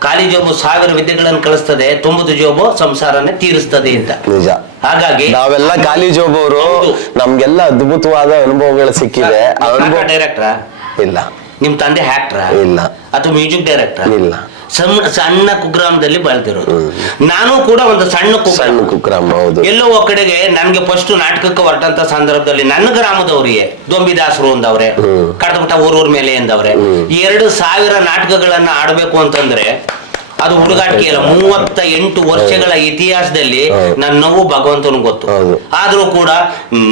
1000 ವಿದ್ಯೆಗಳನ್ನು ಕಳಿಸ್ತದೆ, ತುಂಬದ ಜೋಬು ಸಂಸಾರನೇ ತೀರಿಸ್ತದೆ ಅಂತ. ನಿಜ. ಹಾಗಾಗಿ ನಾವೆಲ್ಲ ಖಾಲಿ ಜೋಬ್ ಅವರು, ನಮ್ಗೆಲ್ಲ ಅದ್ಭುತವಾದ ಅನುಭವಗಳು ಸಿಕ್ಕಿದೆ. ಡೈರೆಕ್ಟ್ರಾ? ಇಲ್ಲ. ನಿಮ್ ತಂದೆ ಹ್ಯಾಕ್ಟ್ರಾ? ಇಲ್ಲ. ಅಥವಾ ಮ್ಯೂಸಿಕ್ ಡೈರೆಕ್ಟರ್? ಇಲ್ಲ. ಸಣ್ಣ ಕುಗ್ರಾಮದಲ್ಲಿ ಬೆಳೆದಿರೋದು. ನಾನು ಕೂಡ ಒಂದು ಸಣ್ಣ ಕುಗ್ರಾಮ. ಎಲ್ಲೋ ಒ ಕಡೆಗೆ ನನ್ಗೆ ಫಸ್ಟ್ ನಾಟಕಕ್ಕೆ ಹೊರಟಂತ ಸಂದರ್ಭದಲ್ಲಿ ನನ್ನ ಗ್ರಾಮದವ್ರಿಗೆ ದೊಂಬಿದಾಸರು ಅಂದವ್ರೆ, ಕಡದಬಿಟ್ಟ ಊರೂರ್ ಮೇಲೆ ಎಂದವ್ರೆ. 2000 ನಾಟಕಗಳನ್ನ ಆಡ್ಬೇಕು ಅಂತಂದ್ರೆ ಅದು ಹುಡುಗಾಟಿಕೆ ಇಲ್ಲ. 38 ವರ್ಷಗಳ ಇತಿಹಾಸದಲ್ಲಿ ನನ್ನ ನೋವು ಭಗವಂತನ ಗೊತ್ತು. ಆದ್ರೂ ಕೂಡ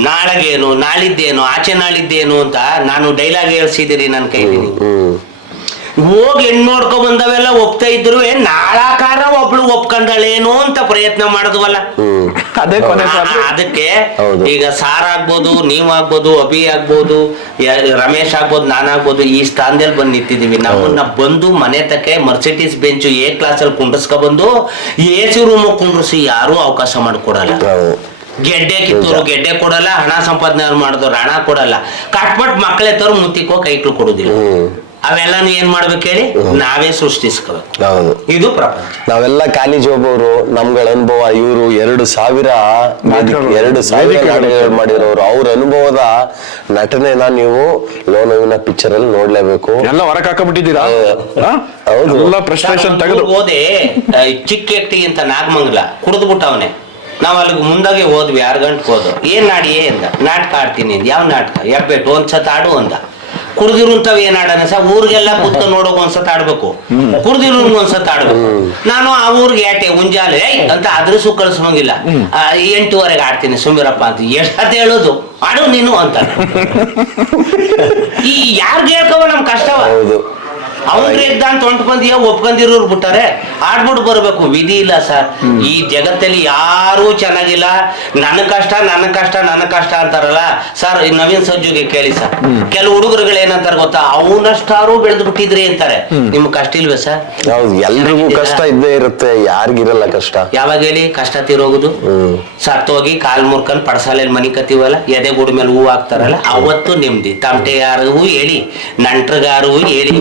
ನಾಳೆಗೇನು, ನಾಳಿದ್ದೇನು, ಆಚೆ ನಾಳಿದ್ದೇನು ಅಂತ ನಾನು ಡೈಲಾಗ್ ಹೇಳ್ಸಿದಿರಿ ನನ್ನ ಕೈಲಿ. ಹೋಗಿ ಹೆಣ್ಣು ನೋಡ್ಕೊ ಬಂದವೆಲ್ಲ ಒಪ್ತಾ ಇದ್ರು, ನಾಳಾಕಾರ ಒಬ್ಳು ಒಪ್ಕೊಂಡಳೇನೋ ಅಂತ ಪ್ರಯತ್ನ ಮಾಡಿದ್ವಲ್ಲ. ಅದಕ್ಕೆ ಈಗ ಸಾರ್ ಆಗ್ಬೋದು, ನೀವಾಗ್ಬೋದು, ಅಭಿ ಆಗ್ಬೋದು, ರಮೇಶ್ ಆಗ್ಬೋದು, ನಾನಾಗ್ಬೋದು, ಈ ಸ್ಥಾನದಲ್ಲಿ ಬಂದು ನಿಂತಿದೀವಿ. ನಮ್ಮನ್ನ ಬಂದು ಮನೆ ತಕ್ಕೆ ಮರ್ಸಿಡೀಸ್ ಬೆಂಚು A ಕ್ಲಾಸ್ ಅಲ್ಲಿ ಕುಂಡ್ರಸ್ಕೊ ಬಂದು AC ರೂಮ್ ಕುಂಡ್ರಿಸಿ ಯಾರು ಅವಕಾಶ ಮಾಡಿಕೊಡಲ್ಲ. ಗೆಡ್ಡೆ ಕಿತ್ತೋರು ಗೆಡ್ಡೆ ಕೊಡಲ್ಲ, ಹಣ ಸಂಪಾದನೆ ಮಾಡಿದವ್ರು ಹಣ ಕೊಡಲ್ಲ, ಕಟ್ಪಟ್ ಮಕ್ಕಳೆತ್ತವ್ರು ಮುತ್ತಿಕೋ ಕೈಕ್ಳು ಕೊಡುದಿಲ್ಲ. ಅವೆಲ್ಲಾನು ಏನ್ ಮಾಡ್ಬೇಕು ಹೇಳಿ, ನಾವೇ ಸೃಷ್ಟಿಸ್ಕೋಬೇಕು. ಹೌದು, ಇದು ಪ್ರಪಂಚ. ನಾವೆಲ್ಲ ಖಾಲಿ ಜೋಬವರು, ನಮ್ಗಳ ಅನುಭವ. ಇವರು 2,000 ನಾಟಕಗಳು ಮಾಡಿರೋರು. ಅವ್ರ ಅನುಭವದ ನಟನೆನ ನೀವು ಲೋನವಿನ ಪಿಕ್ಚರ್ ಅಲ್ಲಿ ನೋಡ್ಲೇಬೇಕು. ಎಲ್ಲ ಹೊರಗೆ ಹಾಕಬಿಟ್ಟಿದ್ದೀರಾ? ಹೌದು, ಎಲ್ಲ ಫ್ರಸ್ಟ್ರೇಷನ್ ತೆಗೆದು ಹೋದೆ. ಚಿಕ್ಕ ಎಟ್ಟಿ ಅಂತ ನಾಗಮಂಗಲ ಕುಡಿದ್ಬಿಟ್ಟವನೆ. ನಾವ್ ಅಲ್ಲಿಗೆ ಮುಂದಾಗೆ ಹೋದ್ವಿ, 6 ಗಂಟೆಗೆ ಹೋದ್ವು. ಏನ್ ನಾಡಿಯೇ ಅಂದ. ನಾಟಕ ಆಡ್ತೀನಿ ಅಂದ. ಯಾವ ನಾಟಕ? ಎಬ್ಬೆಟ್ಟು ಒಂದ್ಸತ ಆಡು ಅಂದ. ಕುಡ್ದಿರುಂತವ್ ಏನ್ ಆಡೋಣ ಸರ್, ಊರಿಗೆಲ್ಲ ಕೂತ ನೋಡೋಕ್ ಒಂದ್ಸತ ಆಡ್ಬೇಕು, ಕುಡ್ದಿರು ಒಂದ್ಸತ ಆಡ್ಬೇಕು. ನಾನು ಆ ಊರಿಗೆ ಏಟೆ ಮುಂಜಾನೆ ಅಂತ ಅದ್ರಸು ಕಳ್ಸೋಂಗಿಲ್ಲ, 8:15 ಆಡ್ತೀನಿ ಸುಮ್ಮಿರಪ್ಪ ಅಂತ. ಎಷ್ಟತ್ ಹೇಳೋದು, ಆಡು ನೀನು ಅಂತ. ಈ ಯಾರ್ಗೆ ಹೇಳ್ಕವ ನಮ್ ಕಷ್ಟವ. ಅವ್ರ ಇದ್ದ ಅಂತ ಹೊಂಟ್ ಬಂದಿಯ ಒಪ್ಕೊಂಡಿರೋರು ಬಿಟ್ಟಾರೆ, ಆಡ್ಬಿಟ್ಟು ಬರ್ಬೇಕು. ವಿಧಿ ಇಲ್ಲ ಸರ್. ಈ ಜಗತ್ತಲ್ಲಿ ಯಾರೂ ಚೆನ್ನಾಗಿಲ್ಲ. ನನ್ನ ಕಷ್ಟ ನನ್ನ ಕಷ್ಟ ನನ್ನ ಕಷ್ಟ ಅಂತಾರಲ್ಲ ಸರ್. ನವೀನ್ ಸಂಜುಗೆ ಕೇಳಿ ಸರ್, ಕೆಲವು ಹುಡುಗರುಗಳು ಏನಂತಾರ ಗೊತ್ತಾ, ಅವನಷ್ಟಾರು ಬೆಳೆದು ಬಿಟ್ಟಿದ್ರಿ ಅಂತಾರೆ. ನಿಮ್ಗೆ ಕಷ್ಟ ಇಲ್ವೇ ಸರ್? ಹೌದು, ಎಲ್ರಿಗೂ ಕಷ್ಟ ಇದ್ದೇ ಇರುತ್ತೆ, ಯಾರಿಗಿರಲ್ಲ ಕಷ್ಟ. ಯಾವಾಗ ಹೇಳಿ ಕಷ್ಟ ತೀರೋಗುದು? ಸತ್ತೋಗಿ ಕಾಲ್ ಮುರ್ಕೊಂಡ್ ಪಡಸಾಲೆಯಲ್ಲಿ ಮನಿ ಕತ್ತೀವಲ್ಲ, ಎದೆ ಗುಡ್ ಮೇಲೆ ಹೂ ಹಾಕ್ತಾರಲ್ಲ, ಅವತ್ತು ನೆಮ್ಮದಿ. ತಮಟೆಗಾರು ಹೇಳಿ, ನಂಟ್ರಗಾರು ಹೇಳಿ,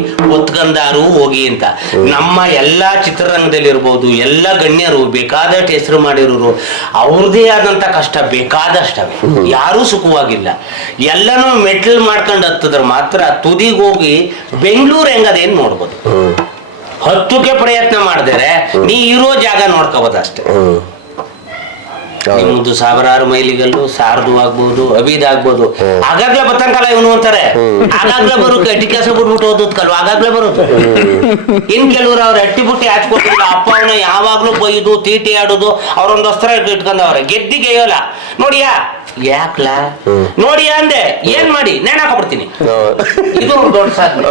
ಒತ್ಕಂದಾರು ಹೋಗಿ ಅಂತ. ನಮ್ಮ ಎಲ್ಲಾ ಚಿತ್ರರಂಗದಲ್ಲಿ ಇರ್ಬೋದು, ಎಲ್ಲ ಗಣ್ಯರು ಬೇಕಾದಷ್ಟು ಹೆಸರು ಮಾಡಿರೋರು ಅವ್ರದೇ ಆದಂತ ಕಷ್ಟ ಬೇಕಾದಷ್ಟವೆ. ಯಾರೂ ಸುಖವಾಗಿಲ್ಲ. ಎಲ್ಲನೂ ಮೆಟ್ಲ್ ಮಾಡ್ಕೊಂಡು ಹತ್ತಿದ್ರೆ ಮಾತ್ರ ತುದಿಗೆ ಹೋಗಿ ಬೆಂಗಳೂರು ಹೆಂಗದೇನ್ ನೋಡ್ಬೋದು. ಹತ್ತಕ್ಕೆ ಪ್ರಯತ್ನ ಮಾಡಿದರೆ ನೀ ಇರೋ ಜಾಗ ನೋಡ್ಕೋಬೋದು ಅಷ್ಟೇ. ನಿಮ್ದು 1000 ಮೈಲಿಗಲ್ಲು ಸಾರದು ಆಗ್ಬೋದು, ಅಬೀದ್ ಆಗ್ಬೋದು. ಆಗಾಗ್ಲೇ ಬತ್ತಂಕಲ್ಲ ಇವನು ಅಂತಾರೆ. ಆಗಾಗ್ಲೇ ಬರು ಅಟ್ಟಿ ಕೆಲಸ ಬಿಟ್ಬಿಟ್ಟು ಓದೋದ್ ಕಲ್ವ, ಆಗಾಗ್ಲೇ ಬರೋದು. ಇನ್ ಕೆಲವ್ರು ಅವ್ರ ಅಟ್ಟಿ ಬುಟ್ಟಿ ಹಾಚ್ಕೊಟ್ಟಿಲ್ಲ, ಅಪ್ಪ ಅವನ ಯಾವಾಗ್ಲೂ ಬೈದು ತೀಟಿ ಆಡೋದು. ಅವ್ರೊಂದು ವಸ್ತ್ರ ಇಟ್ಕೊಂಡವ್ರೆ, ಗೆದ್ದಿಗೆಯೋಲ್ಲ ನೋಡಿಯಾ, ಯಾಕ್ಲ ನೋಡಿಯಾ ಅಂದೆ, ಏನ್ ಮಾಡಿ ನೇಣ್ ಹಾಕೊಬಿಡ್ತೀನಿ. ಇದು ದೊಡ್ಡ ಸಾಧನೆ.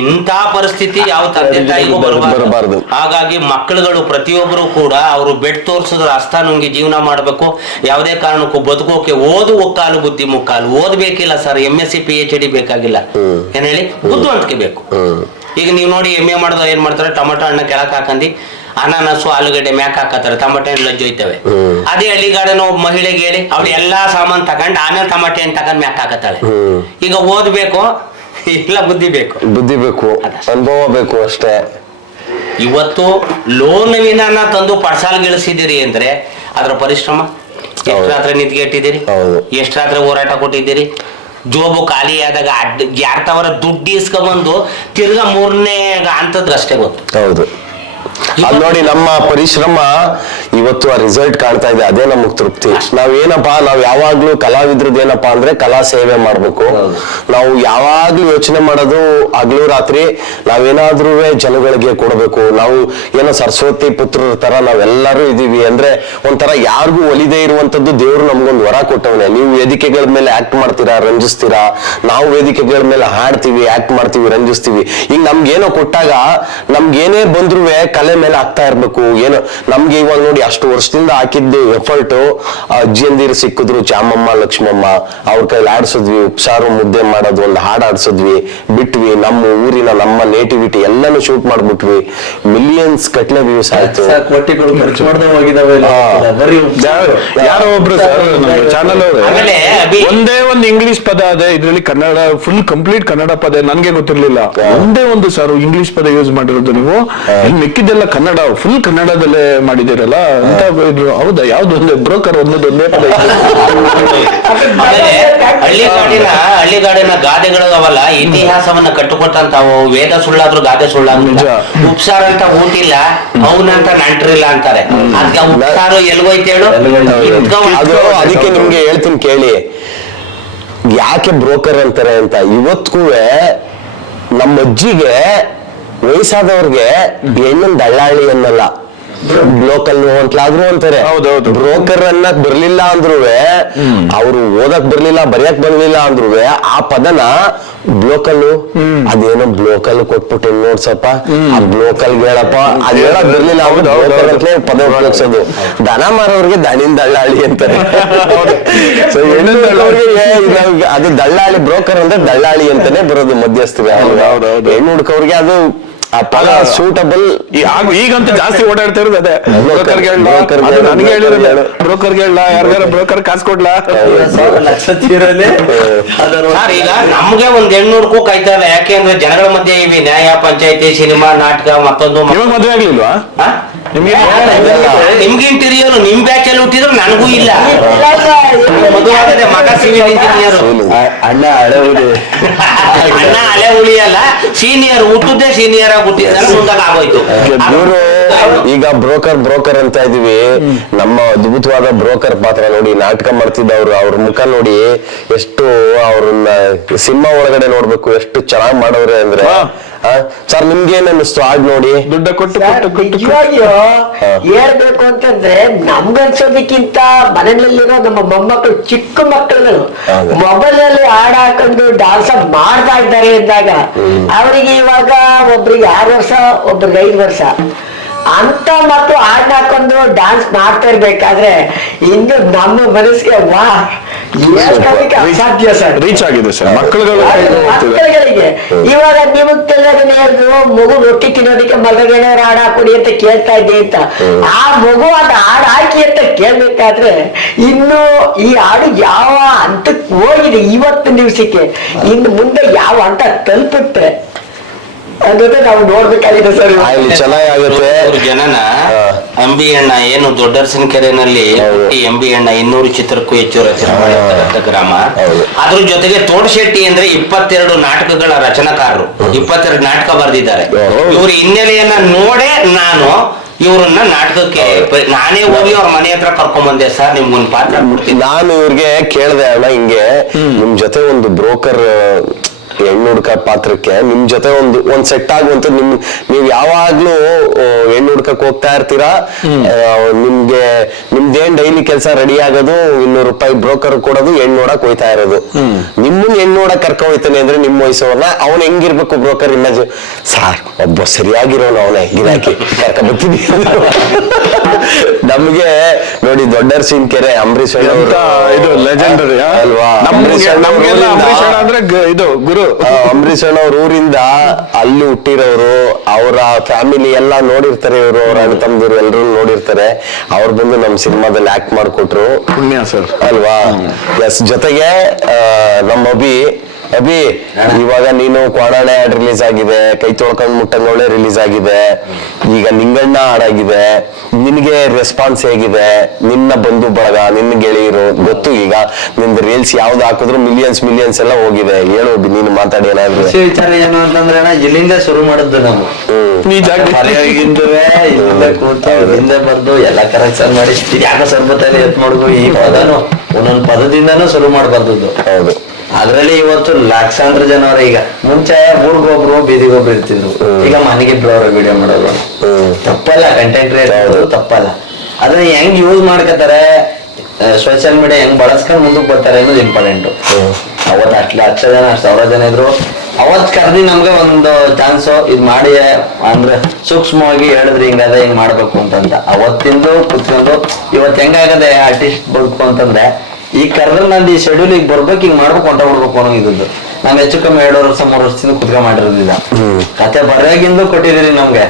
ಇಂಥ ಪರಿಸ್ಥಿತಿ ಯಾವ ತಂದೆ ತಾಯಿಗೂ ಬರಬಾರದು. ಹಾಗಾಗಿ ಮಕ್ಕಳುಗಳು ಪ್ರತಿಯೊಬ್ಬರು ಕೂಡ ಅವರು ಬೆಡ್ ತೋರ್ಸಿದ್ರ ಹಸ್ತ ನುಂಗಿ ಜೀವನ ಮಾಡ್ಬೇಕು. ಯಾವುದೇ ಕಾರಣಕ್ಕೂ ಬದುಕೋಕೆ ಓದು ಒಕ್ಕಾಲು ಬುದ್ಧಿ ಮುಕ್ಕಾಲು. ಓದ್ಬೇಕಿಲ್ಲ ಸರ್, MSc PhD ಬೇಕಾಗಿಲ್ಲ. ಏನ್ ಹೇಳಿ, ಬುದ್ಧಿವಂತಿಕೆ ಬೇಕು. ಈಗ ನೀವು ನೋಡಿ MA ಮಾಡಿದವ್ರು ಏನ್ ಮಾಡ್ತಾರೆ, ಟೊಮೆಟೊ ಹಣ್ಣ ಕೆಳಕ್ ಹಾಕಂದಿ ಅನಾನಸು ಆಲೂಗಡ್ಡೆ ಮ್ಯಾಕ್ ಹಾಕತ್ತಾರೆ, ಟಮಾಟೆ ಹಣ್ಣು ಲಜ್ಜೋಯ್ತವೆ. ಅದೇ ಹಳ್ಳಿಗಾಡನ ಒಬ್ಬ ಮಹಿಳೆಗೆ ಹೇಳಿ, ಅವಳು ಎಲ್ಲಾ ಸಾಮಾನ್ ತಗೊಂಡು ಆಮೇಲೆ ಟಮಾಟೆ ಹಣ್ಣು ತಗೊಂಡ್ ಮ್ಯಾಕ್ ಹಾಕತ್ತಾಳೆ. ಈಗ ಓದ್ಬೇಕು ಇಲ್ಲ ಬುದ್ಧಿ ಬೇಕು, ಅನುಭವ ಬೇಕು ಅಷ್ಟೇ. ಇವತ್ತು ಲೋನ್ ವಿನಾನ ತಂದು ಪಡ್ಸಾಲ್ ಗಿಳಿಸಿದಿರಿ ಅಂದ್ರೆ ಅದ್ರ ಪರಿಶ್ರಮ. ಎಷ್ಟು ರಾತ್ರಿ ನಿದ್ಗೆಟ್ಟಿದ್ದೀರಿ, ಎಷ್ಟು ರಾತ್ರಿ ಹೋರಾಟ ಕೊಟ್ಟಿದ್ದೀರಿ. ಜೋಬು ಖಾಲಿ ಆದಾಗ ಯಾರ್ತವರ ದುಡ್ಡು ಇಸ್ಕೊಂಬಂದು ತಿರ್ಗಾ 3ನೇ ಹಂತದ್ದು ಅಷ್ಟೇ ಗೊತ್ತು. ಹೌದು, ಅದ್ ನೋಡಿ ನಮ್ಮ ಪರಿಶ್ರಮ ಇವತ್ತು ಆ ರಿಸಲ್ಟ್ ಕಾಣ್ತಾ ಇದೆ. ಅದೇ ನಮಗ್ ತೃಪ್ತಿ. ನಾವ್ ಯಾವಾಗ್ಲೂ ಕಲಾವಿದ್ರದ್ದು ಏನಪ್ಪಾ ಅಂದ್ರೆ ಕಲಾ ಸೇವೆ ಮಾಡ್ಬೇಕು. ನಾವು ಯಾವಾಗ್ಲೂ ಯೋಚನೆ ಮಾಡೋದು ಹಗಲು ರಾತ್ರಿ ನಾವೇನಾದ್ರೂ ಜನಗಳಿಗೆ ಕೊಡಬೇಕು. ನಾವು ಏನೋ ಸರಸ್ವತಿ ಪುತ್ರರ ತರ ನಾವೆಲ್ಲರೂ ಇದೀವಿ ಅಂದ್ರೆ ಒಂಥರ ಯಾರಿಗೂ ಒಲಿದೇ ಇರುವಂತದ್ದು ದೇವ್ರು ನಮ್ಗೊಂದು ವರ ಕೊಟ್ಟವನೆ. ನೀವು ವೇದಿಕೆಗಳ ಮೇಲೆ ಆಕ್ಟ್ ಮಾಡ್ತೀರಾ, ರಂಜಿಸ್ತೀರಾ. ನಾವು ವೇದಿಕೆಗಳ ಮೇಲೆ ಹಾಡ್ತೀವಿ, ಆಕ್ಟ್ ಮಾಡ್ತೀವಿ, ರಂಜಿಸ್ತೀವಿ. ಈಗ ನಮ್ಗೇನೋ ಕೊಟ್ಟಾಗ ನಮ್ಗೇನೇ ಬಂದ್ರು ಕಲೆ ಮೇಲೆ ಆಗ್ತಾ ಇರ್ಬೇಕು. ಏನು ನಮ್ಗೆ ಇವಾಗ ನೋಡಿ ಅಷ್ಟು ವರ್ಷದಿಂದ ಹಾಕಿದ್ದು ಎಫರ್ಟ್, ಅಜ್ಜಿಯಂದಿರು ಸಿಕ್ಕಿದ್ರು, ಚಾಮಮ್ಮ ಲಕ್ಷ್ಮಮ್ಮ ಅವ್ರ ಕೈಲಿ ಆಡ್ಸಿದ್ವಿ, ಉಪ್ಸಾರು ಮುದ್ದೆ ಮಾಡೋದು, ಒಂದು ಹಾಡು ಆಡ್ಸಿದ್ವಿ, ಬಿಟ್ವಿ. ನಮ್ಮ ಊರಿನ ನಮ್ಮ ನೇಟಿವಿಟಿ ಎಲ್ಲಾನು ಶೂಟ್ ಮಾಡ್ಬಿಟ್ವಿ. ಮಿಲಿಯನ್ಸ್ ಕಟ್ಲೆ ವ್ಯೂಸ್ ಆಯ್ತು. ಯಾರೋ ಒಬ್ರು ಚಾನಲ್ ಒಂದೇ ಒಂದು ಇಂಗ್ಲಿಷ್ ಪದ ಅದೇ ಇದ್ರಲ್ಲಿ ಕನ್ನಡ ಫುಲ್ ಕಂಪ್ಲೀಟ್ ಕನ್ನಡ ಪದ ನನ್ಗೆ ಗೊತ್ತಿರ್ಲಿಲ್ಲ. ಒಂದೇ ಒಂದು ಸಾರು ಇಂಗ್ಲಿಷ್ ಪದ ಯೂಸ್ ಮಾಡಿರೋದು ನೀವು. ಮಿಕ್ಕಿದ್ದೆಲ್ಲ ಕನ್ನಡ, ಫುಲ್ ಕನ್ನಡದಲ್ಲೇ ಮಾಡಿದಿರಲ್ಲ ಅಂತ ಇದ್ರು. ಹೌದಾ? ಯಾವ್ದು ಒಂದೇ ಬ್ರೋಕರ್ ಒಂದೇ ಪದ. ಹಳ್ಳಿಗಾಡಿನ ಗಾದೆಗಳು ಅವಲ್ಲ, ಇತಿಹಾಸವನ್ನ ಕಟ್ಟುಕೊಟ್ಟಂತಾವು. ವೇದ ಸುಳ್ಳಾದ್ರು ಗಾದೆ ಸುಳ್ಳಾಗ. ಉಪ್ಸಾರ ಅಂತ ಊಟಿಲ್ಲ, ಅವನಂತ ನಂಟ್ರಿಲ್ಲ ಅಂತಾರೆ. ಅದ್ಕ ಉಪ್ಸಾರು ಎಲ್ಗೋಯ್ತೇಳು. ಅದಕ್ಕೆ ನಿಮ್ಗೆ ಹೇಳ್ತೀನಿ ಕೇಳಿ, ಯಾಕೆ ಬ್ರೋಕರ್ ಅಂತಾರೆ ಅಂತ. ಇವತ್ತಿಗೂ ನಮ್ಮ ಅಜ್ಜಿಗೆ ವಯಸ್ಸಾದವ್ರಿಗೆ ಹೆಣ್ಣನ್ ದಳ್ಳಾಳಿ ಅನ್ನಲ್ಲ, ಲೋಕಲ್ ಅಂತಲಾದ್ರು ಅಂತಾರೆ. ಬ್ರೋಕರ್ ಅನ್ನಕ್ ಬರ್ಲಿಲ್ಲ ಅಂದ್ರು, ಅವ್ರು ಓದಕ್ ಬರ್ಲಿಲ್ಲ, ಬರೆಯಕ್ ಬರ್ಲಿಲ್ಲ ಅಂದ್ರು ಆ ಪದನ ಬ್ಲೋಕಲ್, ಅದೇನೋ ಬ್ಲೋಕಲ್ ಕೊಟ್ಬಿಟ್ಟು ನೋಡ್ಸಪ್ಪ, ಆ ಬ್ಲೋಕಲ್ ಹೇಳಪ್ಪ, ಅದ್ ಹೇಳಕ್ ಬರ್ಲಿಲ್ಲ ಅವ್ರು ಬ್ರೋಕರ್ ಅಂತಲೇ ಪದ ಉಪಯೋಗಿಸೋದು. ದನ ಮಾರೋರ್ಗೆ ದನಿನ್ ದಳ್ಳಾಳಿ ಅಂತಾರೆ. ಅದು ದಳ್ಳಾಳಿ, ಬ್ರೋಕರ್ ಅಂದ್ರೆ ದಳ್ಳಾಳಿ ಅಂತಾನೆ ಬರೋದು, ಮಧ್ಯಸ್ಥಿಗೆ. ಹೆಣ್ಣು ಹುಡುಕವ್ರಿಗೆ ಅದು ಆ ಪದ ಸೂಟಬಲ್. ಈಗಂತೂ ಜಾಸ್ತಿ ಓಡಾಡ್ತಾ ಇರೋದು ಅದೇ. ಬ್ರೋಕರ್ಗೆ ಹೇಳ, ಬ್ರೋಕರ್ಗೆ ಅದು ನನಗೆ ಹೇಳು. ಹೇಳಿರೋದು. ಬ್ರೋಕರ್ಗೆ ಹೇಳ, ಯಾರಿಗಾರ ಬ್ರೋಕರ್ ಕಾಸು ಕೊಡ್ಲಾ? ಸರ್ ಈಗ ನಮ್ಗೆ ಒಂದ್ ಹೆಣ್ಣುಡ್ಕೂ ಕಾಯ್ತಾ ಇಲ್ಲ. ಯಾಕೆಂದ್ರೆ ಜನಗಳ ಮಧ್ಯೆ ಇವಿ ನ್ಯಾಯ, ಪಂಚಾಯತಿ, ಸಿನಿಮಾ, ನಾಟಕ, ಮತ್ತೊಂದು ಇವಾಗ ಮದ್ವೆ ಆಗ್ಲಿಲ್ವಾ ಹಾ? ನಿಮ್ಗೆ? ನಿಮ್ಗೆ ಇಂಟೀರಿಯರ್ ನಿಮ್ ಬ್ಯಾಚ್ ಅಲ್ಲಿ ಹುಟ್ಟಿದ್ರು ನನಗೂ ಇಲ್ಲ. ಮದುವೆ ಆಗಿದೆ, ಮಗ ಸಿವಿಲ್ ಇಂಜಿನಿಯರ್. ಅಣ್ಣ ಹಳೆ ಹುಲಿ. ಅಣ್ಣ ಹಳೆ ಉಳಿಯಲ್ಲ, ಸೀನಿಯರ್ ಹುಟ್ಟುದೇ ಸೀನಿಯರ್ ಆಗಿ ಹುಟ್ಟಿದ್ರೆ ಮುಂದಾಗ ಆಗೋಯ್ತು. ಇವರು ಈಗ ಬ್ರೋಕರ್ ಅಂತ ಇದೀವಿ. ನಮ್ಮ ಅದ್ಭುತವಾದ ಬ್ರೋಕರ್ ಪಾತ್ರ ನೋಡಿ, ನಾಟಕ ಮಾಡ್ತಿದ್ದವ್ರು, ಅವ್ರ ಮುಖ ನೋಡಿ, ಎಷ್ಟು ಅವ್ರನ್ನ ಸಿನಿಮಾ ಒಳಗಡೆ ನೋಡ್ಬೇಕು, ಎಷ್ಟು ಚೆನ್ನಾಗ್ ಮಾಡೋರೆ ಅಂದ್ರೆ. ಸರ್ ನಿಮ್ಗೆ ಏನ್ ಅನ್ನಿಸ್ತು ಹಾಡ್ ನೋಡಿ? ದುಡ್ಡ ಕೊಟ್ಟು ನಿಜವಾಗಿಯೂ ಹೇಳ್ಬೇಕು ಅಂತಂದ್ರೆ ನಮ್ಗನ್ಸೋದಕ್ಕಿಂತ ಮನೆಯಲ್ಲಿರೋ ನಮ್ಮ ಮೊಮ್ಮಕ್ಕಳು, ಚಿಕ್ಕ ಮಕ್ಕಳುಗಳು ಮೊಬೈಲ್ ಅಲ್ಲಿ ಹಾಡ್ ಹಾಕೊಂಡು ಡಾನ್ಸ್ ಮಾಡ್ತಾ ಇದ್ದಾರೆ ಎಂದಾಗ ಅವರಿಗೆ ಇವಾಗ ಒಬ್ರಿಗೆ 6 ವರ್ಷ, ಒಬ್ರಿಗೆ 5 ವರ್ಷ ಅಂತ ಮಕ್ಕಳು ಹಾಡ್ ಹಾಕೊಂಡು ಡಾನ್ಸ್ ಮಾಡ್ತಾ ಇರ್ಬೇಕಾದ್ರೆ ಇನ್ನು ನಮ್ಮ ಮನಸ್ಸಿಗೆ ವಾ ಹೇಳ್ಕೊಳ್ಳಿಕ್ಕೆ ಅಸಾಧ್ಯ ಸರ್. ರೀಚ್ ಆಗಿದೆ ಸರ್ ಮಕ್ಕಳುಗಳು. ಮಕ್ಕಳುಗಳಿಗೆ ಇವಾಗ ನಿಮಗ್ ತಿಳಿದಾಗನೇ ಹೇಳಿದ್ರು, ಮಗು ರೊಟ್ಟಿ ತಿನ್ನೋದಕ್ಕೆ ಮಗಗಳವ್ರ ಹಾಡು ಹಾಕೊಡಿ ಅಂತ ಕೇಳ್ತಾ ಇದ್ದೆ ಅಂತ. ಆ ಮಗು ಅದು ಹಾಡು ಹಾಕಿ ಅಂತ ಕೇಳ್ಬೇಕಾದ್ರೆ ಇನ್ನು ಈ ಹಾಡು ಯಾವ ಹಂತಕ್ಕೆ ಹೋಗಿದೆ ಇವತ್ತು ದಿವಸಕ್ಕೆ, ಇನ್ನು ಮುಂದೆ ಯಾವ ಹಂತ ತಲುಪುತ್ತೆ ಅನ್ನೋದೇ ನಾವು ನೋಡ್ಬೇಕಾಗಿದೆ ಸರ್. ಇಲ್ಲಿ ಚೆನ್ನಾಗುತ್ತೆ. ಜನನ ಅಂಬಿ ಅಣ್ಣ ಏನು ದೊಡ್ಡರಸಿನ ಕೆರೆನಲ್ಲಿ ಅಂಬಿ ಅಣ್ಣ 200 ಚಿತ್ರಕ್ಕೂ ಹೆಚ್ಚು ರಚನೆ ಮಾಡಿರ್ತಕ್ಕಂಥ ಗ್ರಾಮ. ಅದ್ರ ಜೊತೆಗೆ ತೋಟಶೆಟ್ಟಿ ಅಂದ್ರೆ 22 ನಾಟಕಗಳ ರಚನಾಕಾರರು, 22 ನಾಟಕ ಬರೆದಿದ್ದಾರೆ. ಇವ್ರ ಹಿನ್ನೆಲೆಯನ್ನ ನೋಡೇ ನಾನು ಇವ್ರನ್ನ ನಾಟಕಕ್ಕೆ ನಾನೇ ಹೋಗಿ ಅವ್ರ ಮನೆ ಹತ್ರ ಕರ್ಕೊಂಡ್ ಬಂದೆ. ಸರ್ ನಿಮ್ಗೊಂದು ಪಾತ್ರ ಕೊಡ್ತೀನಿ. ನಾನು ಇವ್ರಿಗೆ ಕೇಳ್ದೆ, ಅಣ್ಣ ಹಿಂಗೆ ನಿಮ್ ಜೊತೆ ಒಂದು ಬ್ರೋಕರ್ ಹೆಣ್ಣು ಹುಡ್ಕ ಪಾತ್ರಕ್ಕೆ ನಿಮ್ ಜೊತೆ ಒಂದ್ ಸೆಟ್ ಆಗುವಂತ ನೀವ್ ಯಾವಾಗ್ಲೂ ಹೆಣ್ಣು ಹುಡ್ಕಕ್ ಹೋಗ್ತಾ ಇರ್ತೀರಾ, ನಿಮ್ದೇನ್ ಡೈಲಿ ಕೆಲಸ ರೆಡಿ ಆಗೋದು 200 ರೂಪಾಯಿ ಬ್ರೋಕರ್ ಕೊಡೋದು, ಹೆಣ್ಣು ನೋಡಕ್ ಹೋಯ್ತಾ ಇರೋದು. ನಿಮ್ಮನ್ನ ಹೆಣ್ಣು ನೋಡಕ್ ಕರ್ಕ ಹೋಯ್ತಾನೆ ಅಂದ್ರೆ ನಿಮ್ಮ ವಯಸ್ಸವ್ರನ್ನ ಅವ್ನ್ ಹೆಂಗಿರ್ಬೇಕು ಬ್ರೋಕರ್? ಇನ್ನ ಸಾರ್ ಒಬ್ಬ ಸರಿಯಾಗಿರೋನು ಅವನೇ ಗಿರಾಕಿ ಕರ್ಕ ಬರ್ತೀನಿ. ನಮ್ಗೆ ನೋಡಿ ದೊಡ್ಡರಸಿನ ಕೆರೆ ಅಂಬರೀಷ್ ಇದು ಲೆಜೆಂಡರಿ ಅಲ್ವಾ? ನಮ್ಗೆಲ್ಲ ಅಂಬರೀಷ್ ಅಣ್ಣ ಅಂದ್ರೆ ಇದು ಗುರು. ಅಂಬರೀಷ್ ಅಣ್ಣ ಅವ್ರ ಊರಿಂದ ಅಲ್ಲಿ ಹುಟ್ಟಿರೋರು, ಅವರ ಫ್ಯಾಮಿಲಿ ಎಲ್ಲಾ ನೋಡಿರ್ತಾರೆ, ಇವರು ಅವ್ರ ಅಣ್ಣ ತಮ್ಮದಿರು ಎಲ್ಲರೂ ನೋಡಿರ್ತಾರೆ. ಅವ್ರು ಬಂದು ನಮ್ ಸಿನಿಮಾದಲ್ಲಿ ಆಕ್ಟ್ ಮಾಡ್ಕೊಟ್ರು. ಪುಣ್ಯ ಸರ್ ಅಲ್ವಾ? ಎಸ್. ಜೊತೆಗೆ ನಮ್ಮ ಅಭಿ ಇವಾಗ ನೀನು ಕ್ವಾಣಾಣೆ ಹಾಡ್ ರಿಲೀಸ್ ಆಗಿದೆ, ಕೈ ತೊಳ್ಕೊಂಡ್ ಮುಟ್ಟಂಗೋಳೆ ರಿಲೀಸ್ ಆಗಿದೆ, ಈಗ ನಿಂಗಣ್ಣ ಹಾಡಾಗಿದೆ. ನಿನ್ಗೆ ರೆಸ್ಪಾನ್ಸ್ ಹೇಗಿದೆ? ನಿನ್ನ ಬಂಧು ಬಳಗ, ನಿನ್ನ ಗೆಳೆಯರು ಗೊತ್ತು. ಈಗ ನಿಂದ ರೀಲ್ಸ್ ಯಾವ್ದು ಹಾಕಿದ್ರು ಮಿಲಿಯನ್ಸ್ ಎಲ್ಲ ಹೋಗಿದೆ. ಹೇಳು ಅಭಿ, ನೀನು ಮಾತಾಡಿ ಏನಾದ್ರು. ವಿಚಾರ ಏನು ಅಂತಂದ್ರೆ ಅಣ್ಣ, ಇಲ್ಲಿಂದ ಶುರು ಮಾಡಿದ್ದು ನಾವು. ಇಲ್ಲಿಂದ ಕೂತು ಇಲ್ಲಿಂದ ಬರ್ದು ಎಲ್ಲ ಕರೆಕ್ಷನ್ ಮಾಡಿ ಯಾಕೆ ಸರ್ಬತ್ತಲ್ಲಿ ಎತ್ ಮಾಡುದು, ಈ ಪದನು ಒಂದೊಂದು ಪದದಿಂದನೂ ಶುರು ಮಾಡಬಾರ್ದು. ಹೌದು. ಅದ್ರಲ್ಲಿ ಇವತ್ತು ಲಕ್ಷಾಂತರ ಜನ ಅವ್ರೆ. ಈಗ ಮುಂಚೆ ಊರ್ಗೊಬ್ರು ಬೀದಿಗೊಬ್ರು ಇರ್ತಿದ್ರು, ಈಗ ಮನೆಗಿಬ್ರು ಅವ್ರ ವಿಡಿಯೋ ಮಾಡೋದು ತಪ್ಪಲ್ಲ. ಕಂಟೆಂಟ್ ಕ್ರಿಯೇಟರ್ ತಪ್ಪಲ್ಲ. ಅದನ್ನ ಹೆಂಗ್ ಯೂಸ್ ಮಾಡ್ಕೊತಾರೆ, ಸೋಷಿಯಲ್ ಮೀಡಿಯಾ ಹೆಂಗ್ ಬಳಸ್ಕೊಂಡ್ ಮುಂದಕ್ಕೆ ಬರ್ತಾರೆ ಅನ್ನೋದು ಇಂಪಾರ್ಟೆಂಟ್. ಅವತ್ತು ಅಷ್ಟ್ ಲಕ್ಷ ಜನ, 1000 ಜನ ಇದ್ರು. ಅವತ್ ಕರ್ದಿ ನಮ್ಗೆ ಒಂದು ಚಾನ್ಸ್ ಇದ್ ಮಾಡಿ ಅಂದ್ರೆ ಸೂಕ್ಷ್ಮವಾಗಿ ಹೇಳಿದ್ರಿ ಹಿಂಗದ ಹಿಂಗ್ ಮಾಡ್ಬೇಕು ಅಂತಂದ. ಅವತ್ತಿಂದು ಕುತ್ಕೊಂಡು ಇವತ್ತು ಹೆಂಗಾಗದೆ ಆರ್ಟಿಸ್ಟ್ ಬದುಕು ಅಂತಂದ್ರೆ, ಈಗ ಕರೆದ್ರೆ ನಂದು ಈ ಶೆಡ್ಯೂಲ್ ಈಗ ಬರ್ಬೇಕು, ಹಿಂಗ್ ಮಾಡ್ಬೇಕು, ಹೊಂಟ ಬಿಡ್ಬೇಕು ಅನ್ನೋ ಇದ್ದು. ನಾವ್ ಹೆಚ್ಚು ಕಮ್ಮಿ 2 ವರ್ಷ 3 ವರ್ಷದಿಂದ ಕುತ್ಕೊಂಡ್ ಮಾಡಿರೋದಿಲ್ಲ. ಕತೆ ಬರೆಯಾಗಿಂದು ಕೊಟ್ಟಿದ್ದೀರಿ ನಮ್ಗೆ.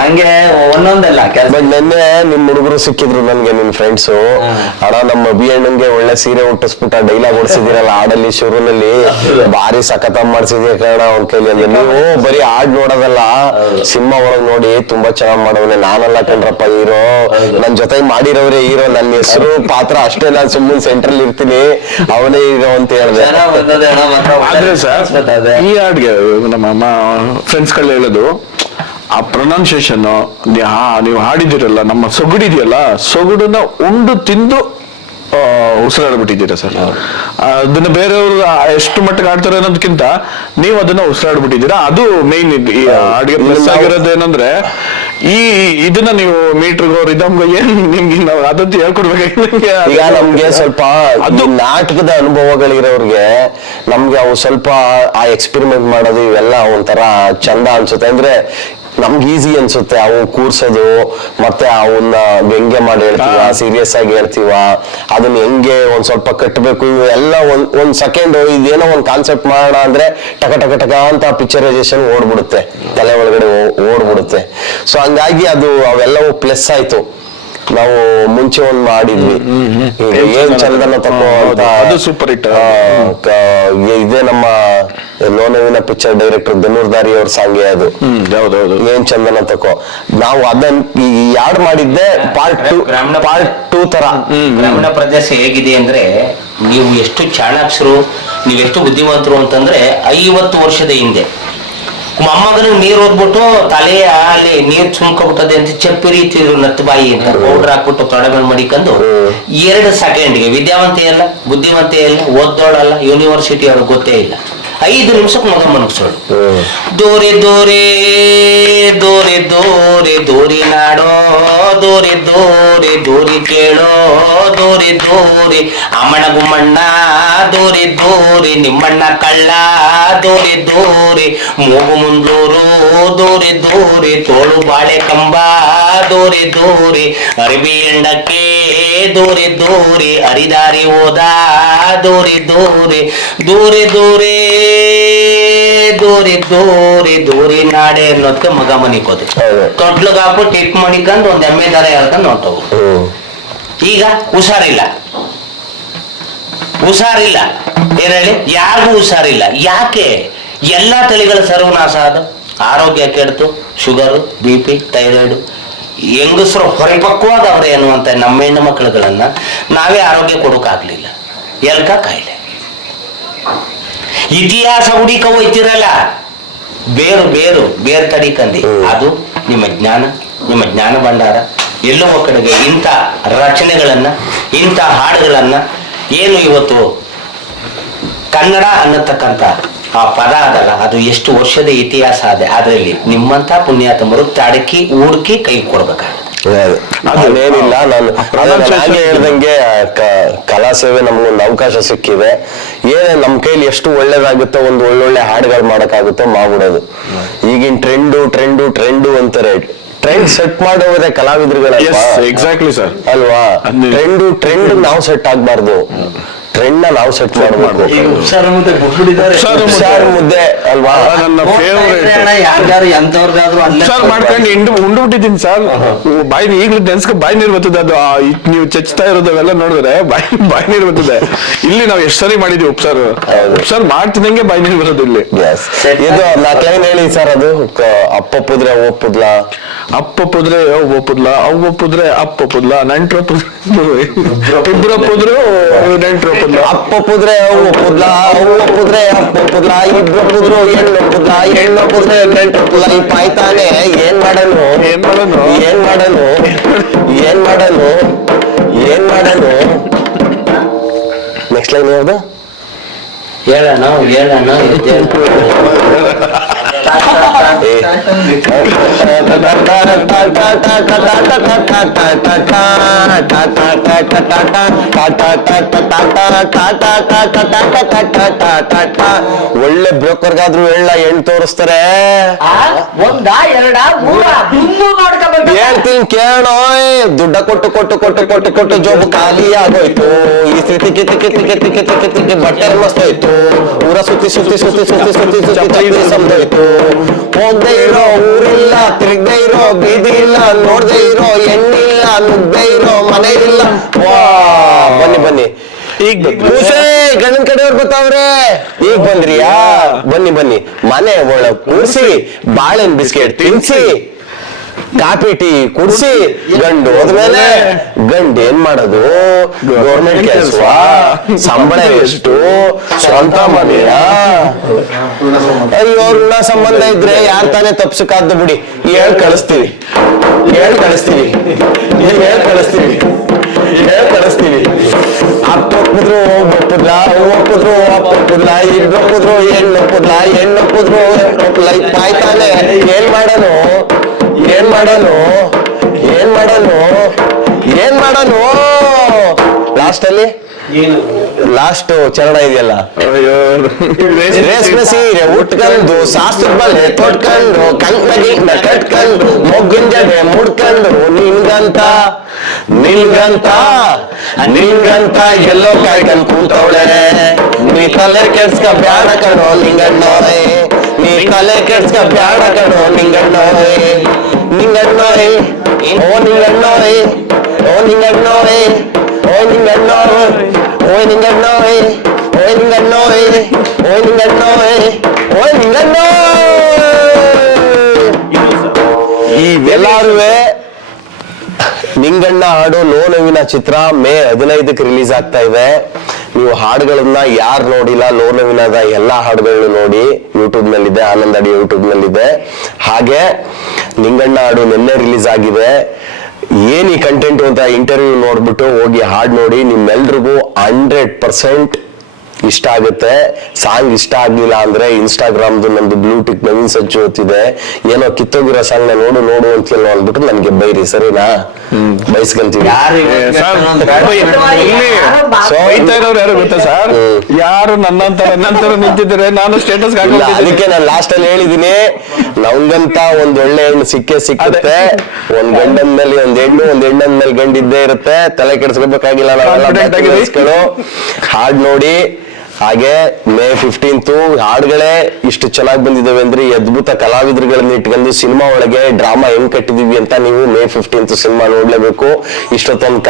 ಹಂಗೆ ಒಂದೊಂದಲ್ಲ ನೆನ್ನೆ ನಿಮ್ ಹುಡುಗರು ಸಿಕ್ಕಿದ್ರು ನನ್ಗೆ, ನಿಮ್ ಫ್ರೆಂಡ್ಸ್. ಅಣ್ಣ ನಮ್ಮ ಅಭಿ ಅಣ್ಣಂಗೆ ಒಳ್ಳೆ ಸೀರೆ ಹುಟ್ಟಿಸ್ಬಿಟ್ಟ ಡೈಲಾಗ್ ಹೊಡ್ಸಿದಿರಲ್ಲ ಹಾಡಲ್ಲಿ, ಶುರುನಲ್ಲಿ ಭಾರಿ ಸಖತ ಮಾಡ್ಸಿದ್ಯ ಕಾರಣ ಅವ್ನ ಕೈಲಿ ಅಂದ್ರೆ. ನೀವು ಬರೀ ಹಾಡ್ ನೋಡೋದಲ್ಲ, ಸಿನಿಮಾ ಒಳಗ್ ನೋಡಿ ತುಂಬಾ ಚೆನ್ನಾಗ್ ಮಾಡವ್ನೆ. ನಾನಲ್ಲ ಕಣ್ರಪ್ಪ ಹೀರೋ, ನನ್ ಜೊತೆ ಮಾಡಿರೋರೇ ಹೀರೋ, ನನ್ನ ಹೆಸರು ಪಾತ್ರ ಅಷ್ಟೇ, ನಾನ್ ಸುಮ್ಮನೆ ಸೆಂಟ್ರಲ್ ಇರ್ತೀನಿ, ಅವನೇ ಹೀರೋ ಅಂತ ಹೇಳ್ದೆ. ಆದ್ರೆ ಸರ್ ಈ ಹಾಡ್ಗೆ ನಮ್ಮ ಫ್ರೆಂಡ್ಸ್ ಗಳು ಹೇಳೋದು, ಆ ಪ್ರೊನೌನ್ಸಿಯೇಷನ್ ನೀವು ಹಾಡಿದಿರಲ್ಲ, ನಮ್ಮ ಸೊಗಡಿದೆಯಲ್ಲ, ಸೊಗಡನ್ನ ಉಂಡು ತಿಂದು ಉಸಿರಾಡ್ಬಿಟ್ಟಿದ್ದೀರಾ ಸರ್. ಅದನ್ನ ಬೇರೆಯವರು ಎಷ್ಟು ಮಟ್ಟಿಗೆ ಆಡ್ತಾರೆ ಅನ್ನೋದಕ್ಕಿಂತ ನೀವು ಅದನ್ನ ಉಸಿರಾಡ್ಬಿಟ್ಟಿದ್ದೀರಾ. ಅದು ಮೇನ್. ಈ ಹಾಡಿಗೆ ಪ್ಲಸ್ ಆಗಿರೋದು ಏನಂದ್ರೆ, ಇದನ್ನ ನೀವು ಮೀಟರ್ಗೋ ರಿದಮ್ಗೋ ಏನ್ ನಿಮ್ಗೆ ಅದಂತೂ ಹೇಳ್ಕೊಡ್ಬೇಕಾಗಿಲ್ಲ. ಈಗ ನಮ್ಗೆ ಸ್ವಲ್ಪ ಅದು ನಾಟಕದ ಅನುಭವಗಳಿರೋರ್ಗೆ ನಮ್ಗೆ ಅವು ಸ್ವಲ್ಪ ಆ ಎಕ್ಸ್ಪೆರಿಮೆಂಟ್ ಮಾಡೋದು ಇವೆಲ್ಲ ಒಂಥರ ಚಂದ ಅನ್ಸುತ್ತೆ. ಅಂದ್ರೆ ನಮ್ಗೆ ಈಸಿ ಅನ್ಸುತ್ತೆ ಅವು ಕೂರ್ಸೋದು, ಮತ್ತೆ ಅವನ್ನ ವ್ಯಂಗ್ಯ ಮಾಡಿ ಹೇಳ್ತೀವ, ಸೀರಿಯಸ್ ಆಗಿ ಹೇಳ್ತೀವ, ಅದನ್ನ ಹೆಂಗೆ ಒಂದ್ ಸ್ವಲ್ಪ ಕಟ್ಟಬೇಕು, ಎಲ್ಲ ಒಂದ್ ಸೆಕೆಂಡ್ ಇದೇನೋ ಒಂದ್ ಕಾನ್ಸೆಪ್ಟ್ ಮಾಡೋಣ ಅಂದ್ರೆ ಟಕ ಟಕ ಟಕ ಅಂತ ಪಿಕ್ಚರೈಸೇಷನ್ ಓಡ್ಬಿಡುತ್ತೆ, ತಲೆ ಒಳಗಡೆ ಓಡ್ಬಿಡುತ್ತೆ. ಸೊ ಹಂಗಾಗಿ ಅದು ಅವೆಲ್ಲವೂ ಪ್ಲಸ್ ಆಯ್ತು. ನಾವು ಮುಂಚೆ ಒಂದ್ ಮಾಡಿದ್ವಿ, ಈಗ ಏನ್ ಚಂದನ ತಗೋ ಅಂತ, ಅದು ಸೂಪರ್ ಹಿಟ್. ಇದೇ ನಮ್ಮ ಲೋನವಿನ ಪಿಕ್ಚರ್ ಡೈರೆಕ್ಟರ್ ಧನುರ್ಧಾರಿ ಅವ್ರ ಸಾಂಗೆ ಅದು, ಏನ್ ಚಂದನ ತಕೋ. ನಾವು ಅದನ್ನ ಯಾಡ್ ಮಾಡಿದ್ದೆ ಪಾರ್ಟ್ ಟೂ ತರ. ಗ್ರಾಮೀಣ ಪ್ರದೇಶ ಹೇಗಿದೆ ಅಂದ್ರೆ, ನೀವು ಎಷ್ಟು ಚಾಣಾಕ್ಷರು, ನೀವೆಷ್ಟು ಬುದ್ಧಿವಂತರು ಅಂತಂದ್ರೆ 50 ವರ್ಷದ ಹಿಂದೆ ಮೊಮ್ಮಗನಿಗೆ ನೀರ್ ಓದ್ಬಿಟ್ಟು ತಲೆಯ ಅಲ್ಲಿ ನೀರ್ ಸುಮ್ಕೊಬಿಟ್ಟದೆ ಅಂತ ಚಪ್ಪಿ ರೀತಿದ್ರು, ನತ್ತು ಬಾಯಿ ಅಂತ ಪೌಡರ್ ಹಾಕ್ಬಿಟ್ಟು ತೊಡೆ ಮೇಲೆ ಮಡಿಕೊಂಡು 2 ಸೆಕೆಂಡ್ಗೆ ವಿದ್ಯಾವಂತೆ ಅಲ್ಲ, ಬುದ್ಧಿವಂತೆ ಅಲ್ಲ, ಓದ್ದೋಳಲ್ಲ, ಯೂನಿವರ್ಸಿಟಿ ಅವ್ರಿಗೆ ಗೊತ್ತೇ ಇಲ್ಲ, 5 ನಿಮಿಷಕ್ಕೆ ಮಗ ಮನಗ್ಸೋಳು. ದೋರೆ ದೋರೆ ದೋರೆ ದೋರೆ ದೋರಿ ನಾಡೋ, ದೋರೆ ದೋರೆ ದೋರಿ ಕೇಳೋ, ದೋರೆ ದೋರೆ ಅಮ್ಮಣ ಗುಮ್ಮಣ್ಣ, ದೋರೆ ದೋರೆ ನಿಮ್ಮಣ್ಣ ಕಳ್ಳ, ದೋರೆ ದೋರೆ ಮೂಗು ಮುಂದೂರು, ದೋರೆ ದೋರೆ ತೋಳು ಬಾಳೆ ಕಂಬ, ದೋರೆ ದೋರೆ ಅರಿಬಿ ಎಂಡಕ್ಕೆ, ದೋರೆ ದೋರೆ ಅರಿದಾರಿ ಹೋದ, ದೋರೆ ದೋರೆ ದೋರೆ ದೋರೆ ದೋರೆ ದೋರೆ ದೋರಿ ನಾಡೆ ಅನ್ನೋದಕ್ಕೆ ಮಗ ಮನಿಕೋದು, ತೊಟ್ಲಗ್ ಹಾಕ್ಬಿಟ್ಟು ಇಟ್ ಮಾಡಿಕೊಂಡು ಒಂದ್ ಎಮ್ಮೆ ದಾರ ಹೇಳ್ಕೊಂಡು ಹೊಂಟವು. ಈಗ ಹುಷಾರಿಲ್ಲ, ಏನ್ ಹೇಳಿ, ಯಾರಿಗೂ ಹುಷಾರಿಲ್ಲ. ಯಾಕೆ? ಎಲ್ಲಾ ತಳಿಗಳ ಸರ್ವನಾಶ ಆದ, ಆರೋಗ್ಯ ಕೆಡ್ತು, ಶುಗರು, BP, ಥೈರಾಯ್ಡ್, ಹೆಂಗಸರು ಹೊರಪಕ್ವಾಗ ಅವ್ರೆ ಅನ್ನುವಂತ ನಮ್ಮ ಹೆಣ್ಣು ಮಕ್ಕಳುಗಳನ್ನ ನಾವೇ ಆರೋಗ್ಯ ಕೊಡೋಕಾಗ್ಲಿಲ್ಲ. ಎಲ್ಕ ಕಾಯಿಲೆ. ಇತಿಹಾಸ ಹುಡುಕ ಹೋಯ್ತಿರಲ್ಲ, ಬೇರು ತಡಿಕಂದಿ, ಅದು ನಿಮ್ಮ ಜ್ಞಾನ ಭಂಡಾರ. ಎಲ್ಲೋ ಕಡೆಗೆ ಇಂಥ ರಚನೆಗಳನ್ನ, ಇಂಥ ಹಾಡುಗಳನ್ನ, ಏನು ಇವತ್ತು ಕನ್ನಡ ಅನ್ನತಕ್ಕಂಥ ಆ ಪದ ಅದಲ್ಲ, ಅದು ಎಷ್ಟು ವರ್ಷದ ಇತಿಹಾಸ ಅದೇ. ಅದರಲ್ಲಿ ನಿಮ್ಮಂತ ಪುಣ್ಯಾತಮರು ತಡಕಿ ಹುಡುಕಿ ಕೈ ಕೊಡ್ಬೇಕಾಗುತ್ತೆ. ಅದೇನಿಲ್ಲ, ನಾನು ಹಾಗೆ ಹೇಳ್ದಂಗೆ ಕಲಾ ಸೇವೆ ನಮ್ಗೊಂದು ಅವಕಾಶ ಸಿಕ್ಕಿದೆ. ನಮ್ ಕೈಲಿ ಎಷ್ಟು ಒಳ್ಳೇದಾಗುತ್ತೋ, ಒಂದು ಒಳ್ಳೊಳ್ಳೆ ಹಾಡುಗಳು ಮಾಡಕ್ಕಾಗುತ್ತೋ ಮಾಡ್ಬಿಡೋದು. ಈಗಿನ ಟ್ರೆಂಡು ಅಂತಾರೆ, ಟ್ರೆಂಡ್ ಸೆಟ್ ಮಾಡೋದೇ ಕಲಾವಿದ್ರುಗಳ. ಎಕ್ಸಾಕ್ಟ್ಲಿ ಸರ್ ಅಲ್ವಾ? ಟ್ರೆಂಡ್ ನಾವು ಸೆಟ್ ಆಗ್ಬಾರ್ದು, ಟ್ರೆಂಡ್ ನಾವು ಸೆಟ್ ಮಾಡ್ಬೇಕು. ಉಪ್ಸಾರು ಮುದ್ದೆ ಅಲ್ವಾ ನನ್ನ ಫೇವರೇಟ್. ಸರ್ ಮಾಡ್ಕೊಂಡು ಉಂಡ್ಬಿಟ್ಟಿದ್ದೀನಿ ಸರ್, ಬಾಯಿ ಈಗ್ಲೂ ನೆನ್ಸ್ಕೊ ಬಾಯಿ ನೀರು ಬರ್ತದೆ. ಅದು ನೀವು ಚಚ್ತಾ ಇರೋದವೆಲ್ಲ ನೋಡಿದ್ರೆ ಬಾಯಿ ನೀರು ಬರ್ತದೆ. ಇಲ್ಲಿ ನಾವು ಎಷ್ಟು ಸರಿ ಮಾಡಿದೀವಿ ಉಪ್ಸಾರು ಮಾಡ್ತಿದಂಗೆ ಬಾಯಿ ನೀರು ಬರೋದು ಇಲ್ಲಿ. ಇದು 4 ಲೈನ್ ಹೇಳಿ ಸರ್. ಅದು ಅಪ್ಪಪ್ಪುದ್ರೆ ಒಪ್ಪುದ್ಲ, ಅಪ್ಪಪ್ಪುದ್ರೆ ಒಪ್ಪುದ್ಲ, ಅವ್ವಪ್ಪುದ್ರೆ ಅಪ್ಪಪ್ಪುದ್ಲ, ನೆಂಟ್ರಪ್ಪುದ್ರೆ ಇಬ್ರಪ್ಪುದ್ರು ನೆಂಟ್ರಪ್ಪುದ್ಲ, ಅಪ್ಪಪ್ಪುದ್ರೆ ಒಪ್ಪುದ್ಲ, ಅವ್ವಪ್ಪುದ್ರೆ ಅಪ್ಪಪ್ಪುದ್ಲ, ಇಬ್ರಪ್ಪುದ್ರು ಹೆಣ್ಣೊಪ್ಪುದ್ರೆ ನೆಂಟಪ್ಪುದ್ಲ. ಈ ಪಾಯ್ತಾನೆ ಏನ್ ಮಾಡಲು. ನೆಕ್ಸ್ಟ್ ಲೈನ್ ಯಾವ್ದು? ಹೇಳೋಣ ಒಳ್ಳೆ ಬ್ರೋಕರ್ಗಾದ್ರು ಹೆಣ್ಣು ತೋರಿಸ್ತಾರೆ. ಹೇಳ್ತೀನಿ ಕೇಳೋ, ದುಡ್ಡ ಕೊಟ್ಟು ಜೋಬು ಖಾಲಿ ಆಗೋಯ್ತು. ಈ ಸ್ಥಿತಿ ಕಿತಿ ಬಟ್ಟೆ ಮಸ್ತೋಯ್ತು. ಊರ ಸುತ್ತಿ ಸಮದೋಯ್ತು. ಹೋಗದೆ ಇರೋ ಊರಿಲ್ಲ, ತಿರುಗದೆ ಇರೋ ಬೀದಿ ಇಲ್ಲ, ನೋಡ್ದೆ ಇರೋ ಹೆಣ್ಣಿಲ್ಲ, ನುಗ್ಗದೆ ಇರೋ ಮನೆ ಇಲ್ಲ. ವಾ ಬನ್ನಿ ಈಗ ಗಂಡನ ಕಡೆಯವ್ರು ಬರ್ತಾವ್ರೆ. ಈಗ ಬಂದ್ರಿಯಾ? ಬನ್ನಿ ಮನೆ ಒಳಗ್ ಕೂರ್ಸಿ, ಬಾಳೆನ್ ಬಿಸ್ಕೆಟ್ ತಿನ್ಸಿ, ಕಾಫಿ ಟೀ ಕುಡಿಸಿ, ಗಂಡು ಹೋದ್ಮೇಲೆ ಗಂಡು ಏನ್ ಮಾಡೋದು? ಗೌರ್ಮೆಂಟ್ ಕೆಲಸ, ಸಂಬಳ ಎಷ್ಟು, ಸ್ವಂತ ಮನೆಯ? ಅಯ್ಯೋ, ಋಣ ಸಂಬಂಧ ಇದ್ರೆ ಯಾರ್ ತಾನೇ ತಪ್ಸಕ್ಕಾದ್ದು ಬಿಡಿ. ಹೇಳ್ ಕಳಿಸ್ತೀವಿ. ಅಪ್ಪೊಪ್ಪಿದ್ರು ಒಪ್ಪುದ್ಲ, ಅಪ್ಪೊಪ್ಪುದ್ಲ, ಇಬ್ಬೊಪ್ಪುದ್ರು ಹೆಣ್ಣೊಪ್ಪುದ್ರು ಪಾಯ್ತಾನೆ. ಏನ್ ಮಾಡೋನು ಲಾಸ್ಟ್ ಚರಣ ಇದೆಯಲ್ಲ, ರೇಷ್ಮೆ ಸೀರೆ ಉಟ್ಕೊಂಡು, ಶಾಸ್ತ್ರದ ಬಲ್ಲೆ ತೊಟ್ಕೊಂಡು, ಕಂಕಣ ಕಟ್ಕೊಂಡು ಮೊಗ್ಗಿನ ಜಡೆ ಮುಡ್ಕೊಂಡು ನಿನ್ಗಂತ ನಿನ್ಗಂತ ನಿನ್ಗಂತ ಎಲ್ಲೋ ಕಾಯ್ಕೊಂಡು ಕೂತವಳೆ ನೀ ತಲೆ ಕೆಡ್ಸ್ಕ ಬ್ಯಾಡ ಕಣೋ ನಿಂಗಣ್ಣೋರೆ ನೀ ತಲೆ ಕೆಡ್ಸ್ಕ ಬ್ಯಾಡ ಕಣೋ ನಿಂಗಣ್ಣೋರೆ ನಿಂಗಣ್ಣೋರೆ ಓ ನಿಂಗಣ್ಣೋರೆ ಓ ನಿಂಗಣ್ಣೋರೆ ಓ ನಿಂಗಣ್ಣೋರೆ ಓ ನಿಂಗಣ್ಣೋರೆ ಓ ನಿಂಗಣ್ಣೋರೆ ಓ ನಿಂಗಣ್ಣೋರೆ ಓ ನಿಂಗಣ್ಣೋರೆ ಇವೆಲ್ಲಾರುವೆ ನಿಂಗಣ್ಣ ಹಾಡು ನೋವಿನ ಚಿತ್ರ ಮೇ 15ಕ್ಕೆ ರಿಲೀಸ್ ಆಗ್ತಾ ಇದೆ. ನೀವು ಹಾಡುಗಳನ್ನ ಯಾರು ನೋಡಿಲ್ಲ ನೋವಿನದ ಎಲ್ಲಾ ಹಾಡುಗಳನ್ನು ನೋಡಿ, ಯೂಟ್ಯೂಬ್ ನಲ್ಲಿದೆ, ಆನಂದ್ ಆಡಿಯೋ ಯೂಟ್ಯೂಬ್ ನಲ್ಲಿದೆ. ಹಾಗೆ ನಿಂಗಣ್ಣ ಹಾಡು ನಿನ್ನೆ ರಿಲೀಸ್ ಆಗಿದೆ. ಏನ್ ಈ ಕಂಟೆಂಟ್ ಅಂತ ಇಂಟರ್ವ್ಯೂ ನೋಡ್ಬಿಟ್ಟು ಹೋಗಿ ಹಾಡು ನೋಡಿ, ನಿಮ್ಮೆಲ್ರಿಗೂ 100% ಇಷ್ಟ ಆಗುತ್ತೆ. ಸಾಂಗ್ ಇಷ್ಟ ಆಗ್ಲಿಲ್ಲ ಅಂದ್ರೆ ಇನ್ಸ್ಟಾಗ್ರಾಮ್ದು ನಂದು ಬ್ಲೂ ಟಿಕ್ ನವೀನ್ ಸಜ್ಜು ಹೊತ್ತಿದೆ, ಏನೋ ಕಿತ್ತೋಗಿರೋ ಸಾಂಗ್ ನ ನೋಡು ನೋಡು ಅಂತ ಕೇಳೋ ಅಂದ್ಬಿಟ್ಟು ನನ್ಗೆ ಬೈರಿ, ಸರಿನಾ? ಬೈಸ್ಕೊಂತೀವಿ. ಬೈತಾ ಇರೋರು ಯಾರು ಗೊತ್ತಾ ಸರ್? ಯಾರು ನನ್ನಂತರ ನಿಂತಿದ್ರೆ ನಾನು ಸ್ಟೇಟಸ್ ಅದಕ್ಕೆ ನಾನು ಲಾಸ್ಟ್ ಅಲ್ಲಿ ಹೇಳಿದೀನಿ, ನಮ್ಗಂತ ಒಂದ್ ಒಳ್ಳೆ ಹೆಣ್ಣು ಸಿಕ್ಕುತ್ತೆ. ಒಂದ್ ಗಂಡನ ಮೇಲೆ ಒಂದ್ ಹೆಣ್ಣು, ಒಂದ್ ಹೆಣ್ಣನ ಮೇಲೆ ಗಂಡಿದ್ದೇ ಇರುತ್ತೆ. ತಲೆ ಕೆಡಿಸ್ಕೋಬೇಕಾಗಿಲ್ಲ. ನಾವೆಲ್ಲ ಹಾಡ್ ನೋಡಿ. ಹಾಗೆ ಮೇ 15 ಹಾಡುಗಳೇ ಇಷ್ಟು ಚೆನ್ನಾಗಿ ಬಂದಿದ್ದಾವೆ ಅಂದ್ರೆ ಈ ಅದ್ಭುತ ಕಲಾವಿದರುಗಳನ್ನ ಇಟ್ಕೊಂಡು ಸಿನಿಮಾ ಒಳಗೆ ಡ್ರಾಮಾ ಹೆಂಗ್ ಕಟ್ಟಿದೀವಿ ಅಂತ ನೀವು ಮೇ 15 ಸಿನಿಮಾ ನೋಡ್ಲೇಬೇಕು. ಇಷ್ಟೊತ್ತೊಂದು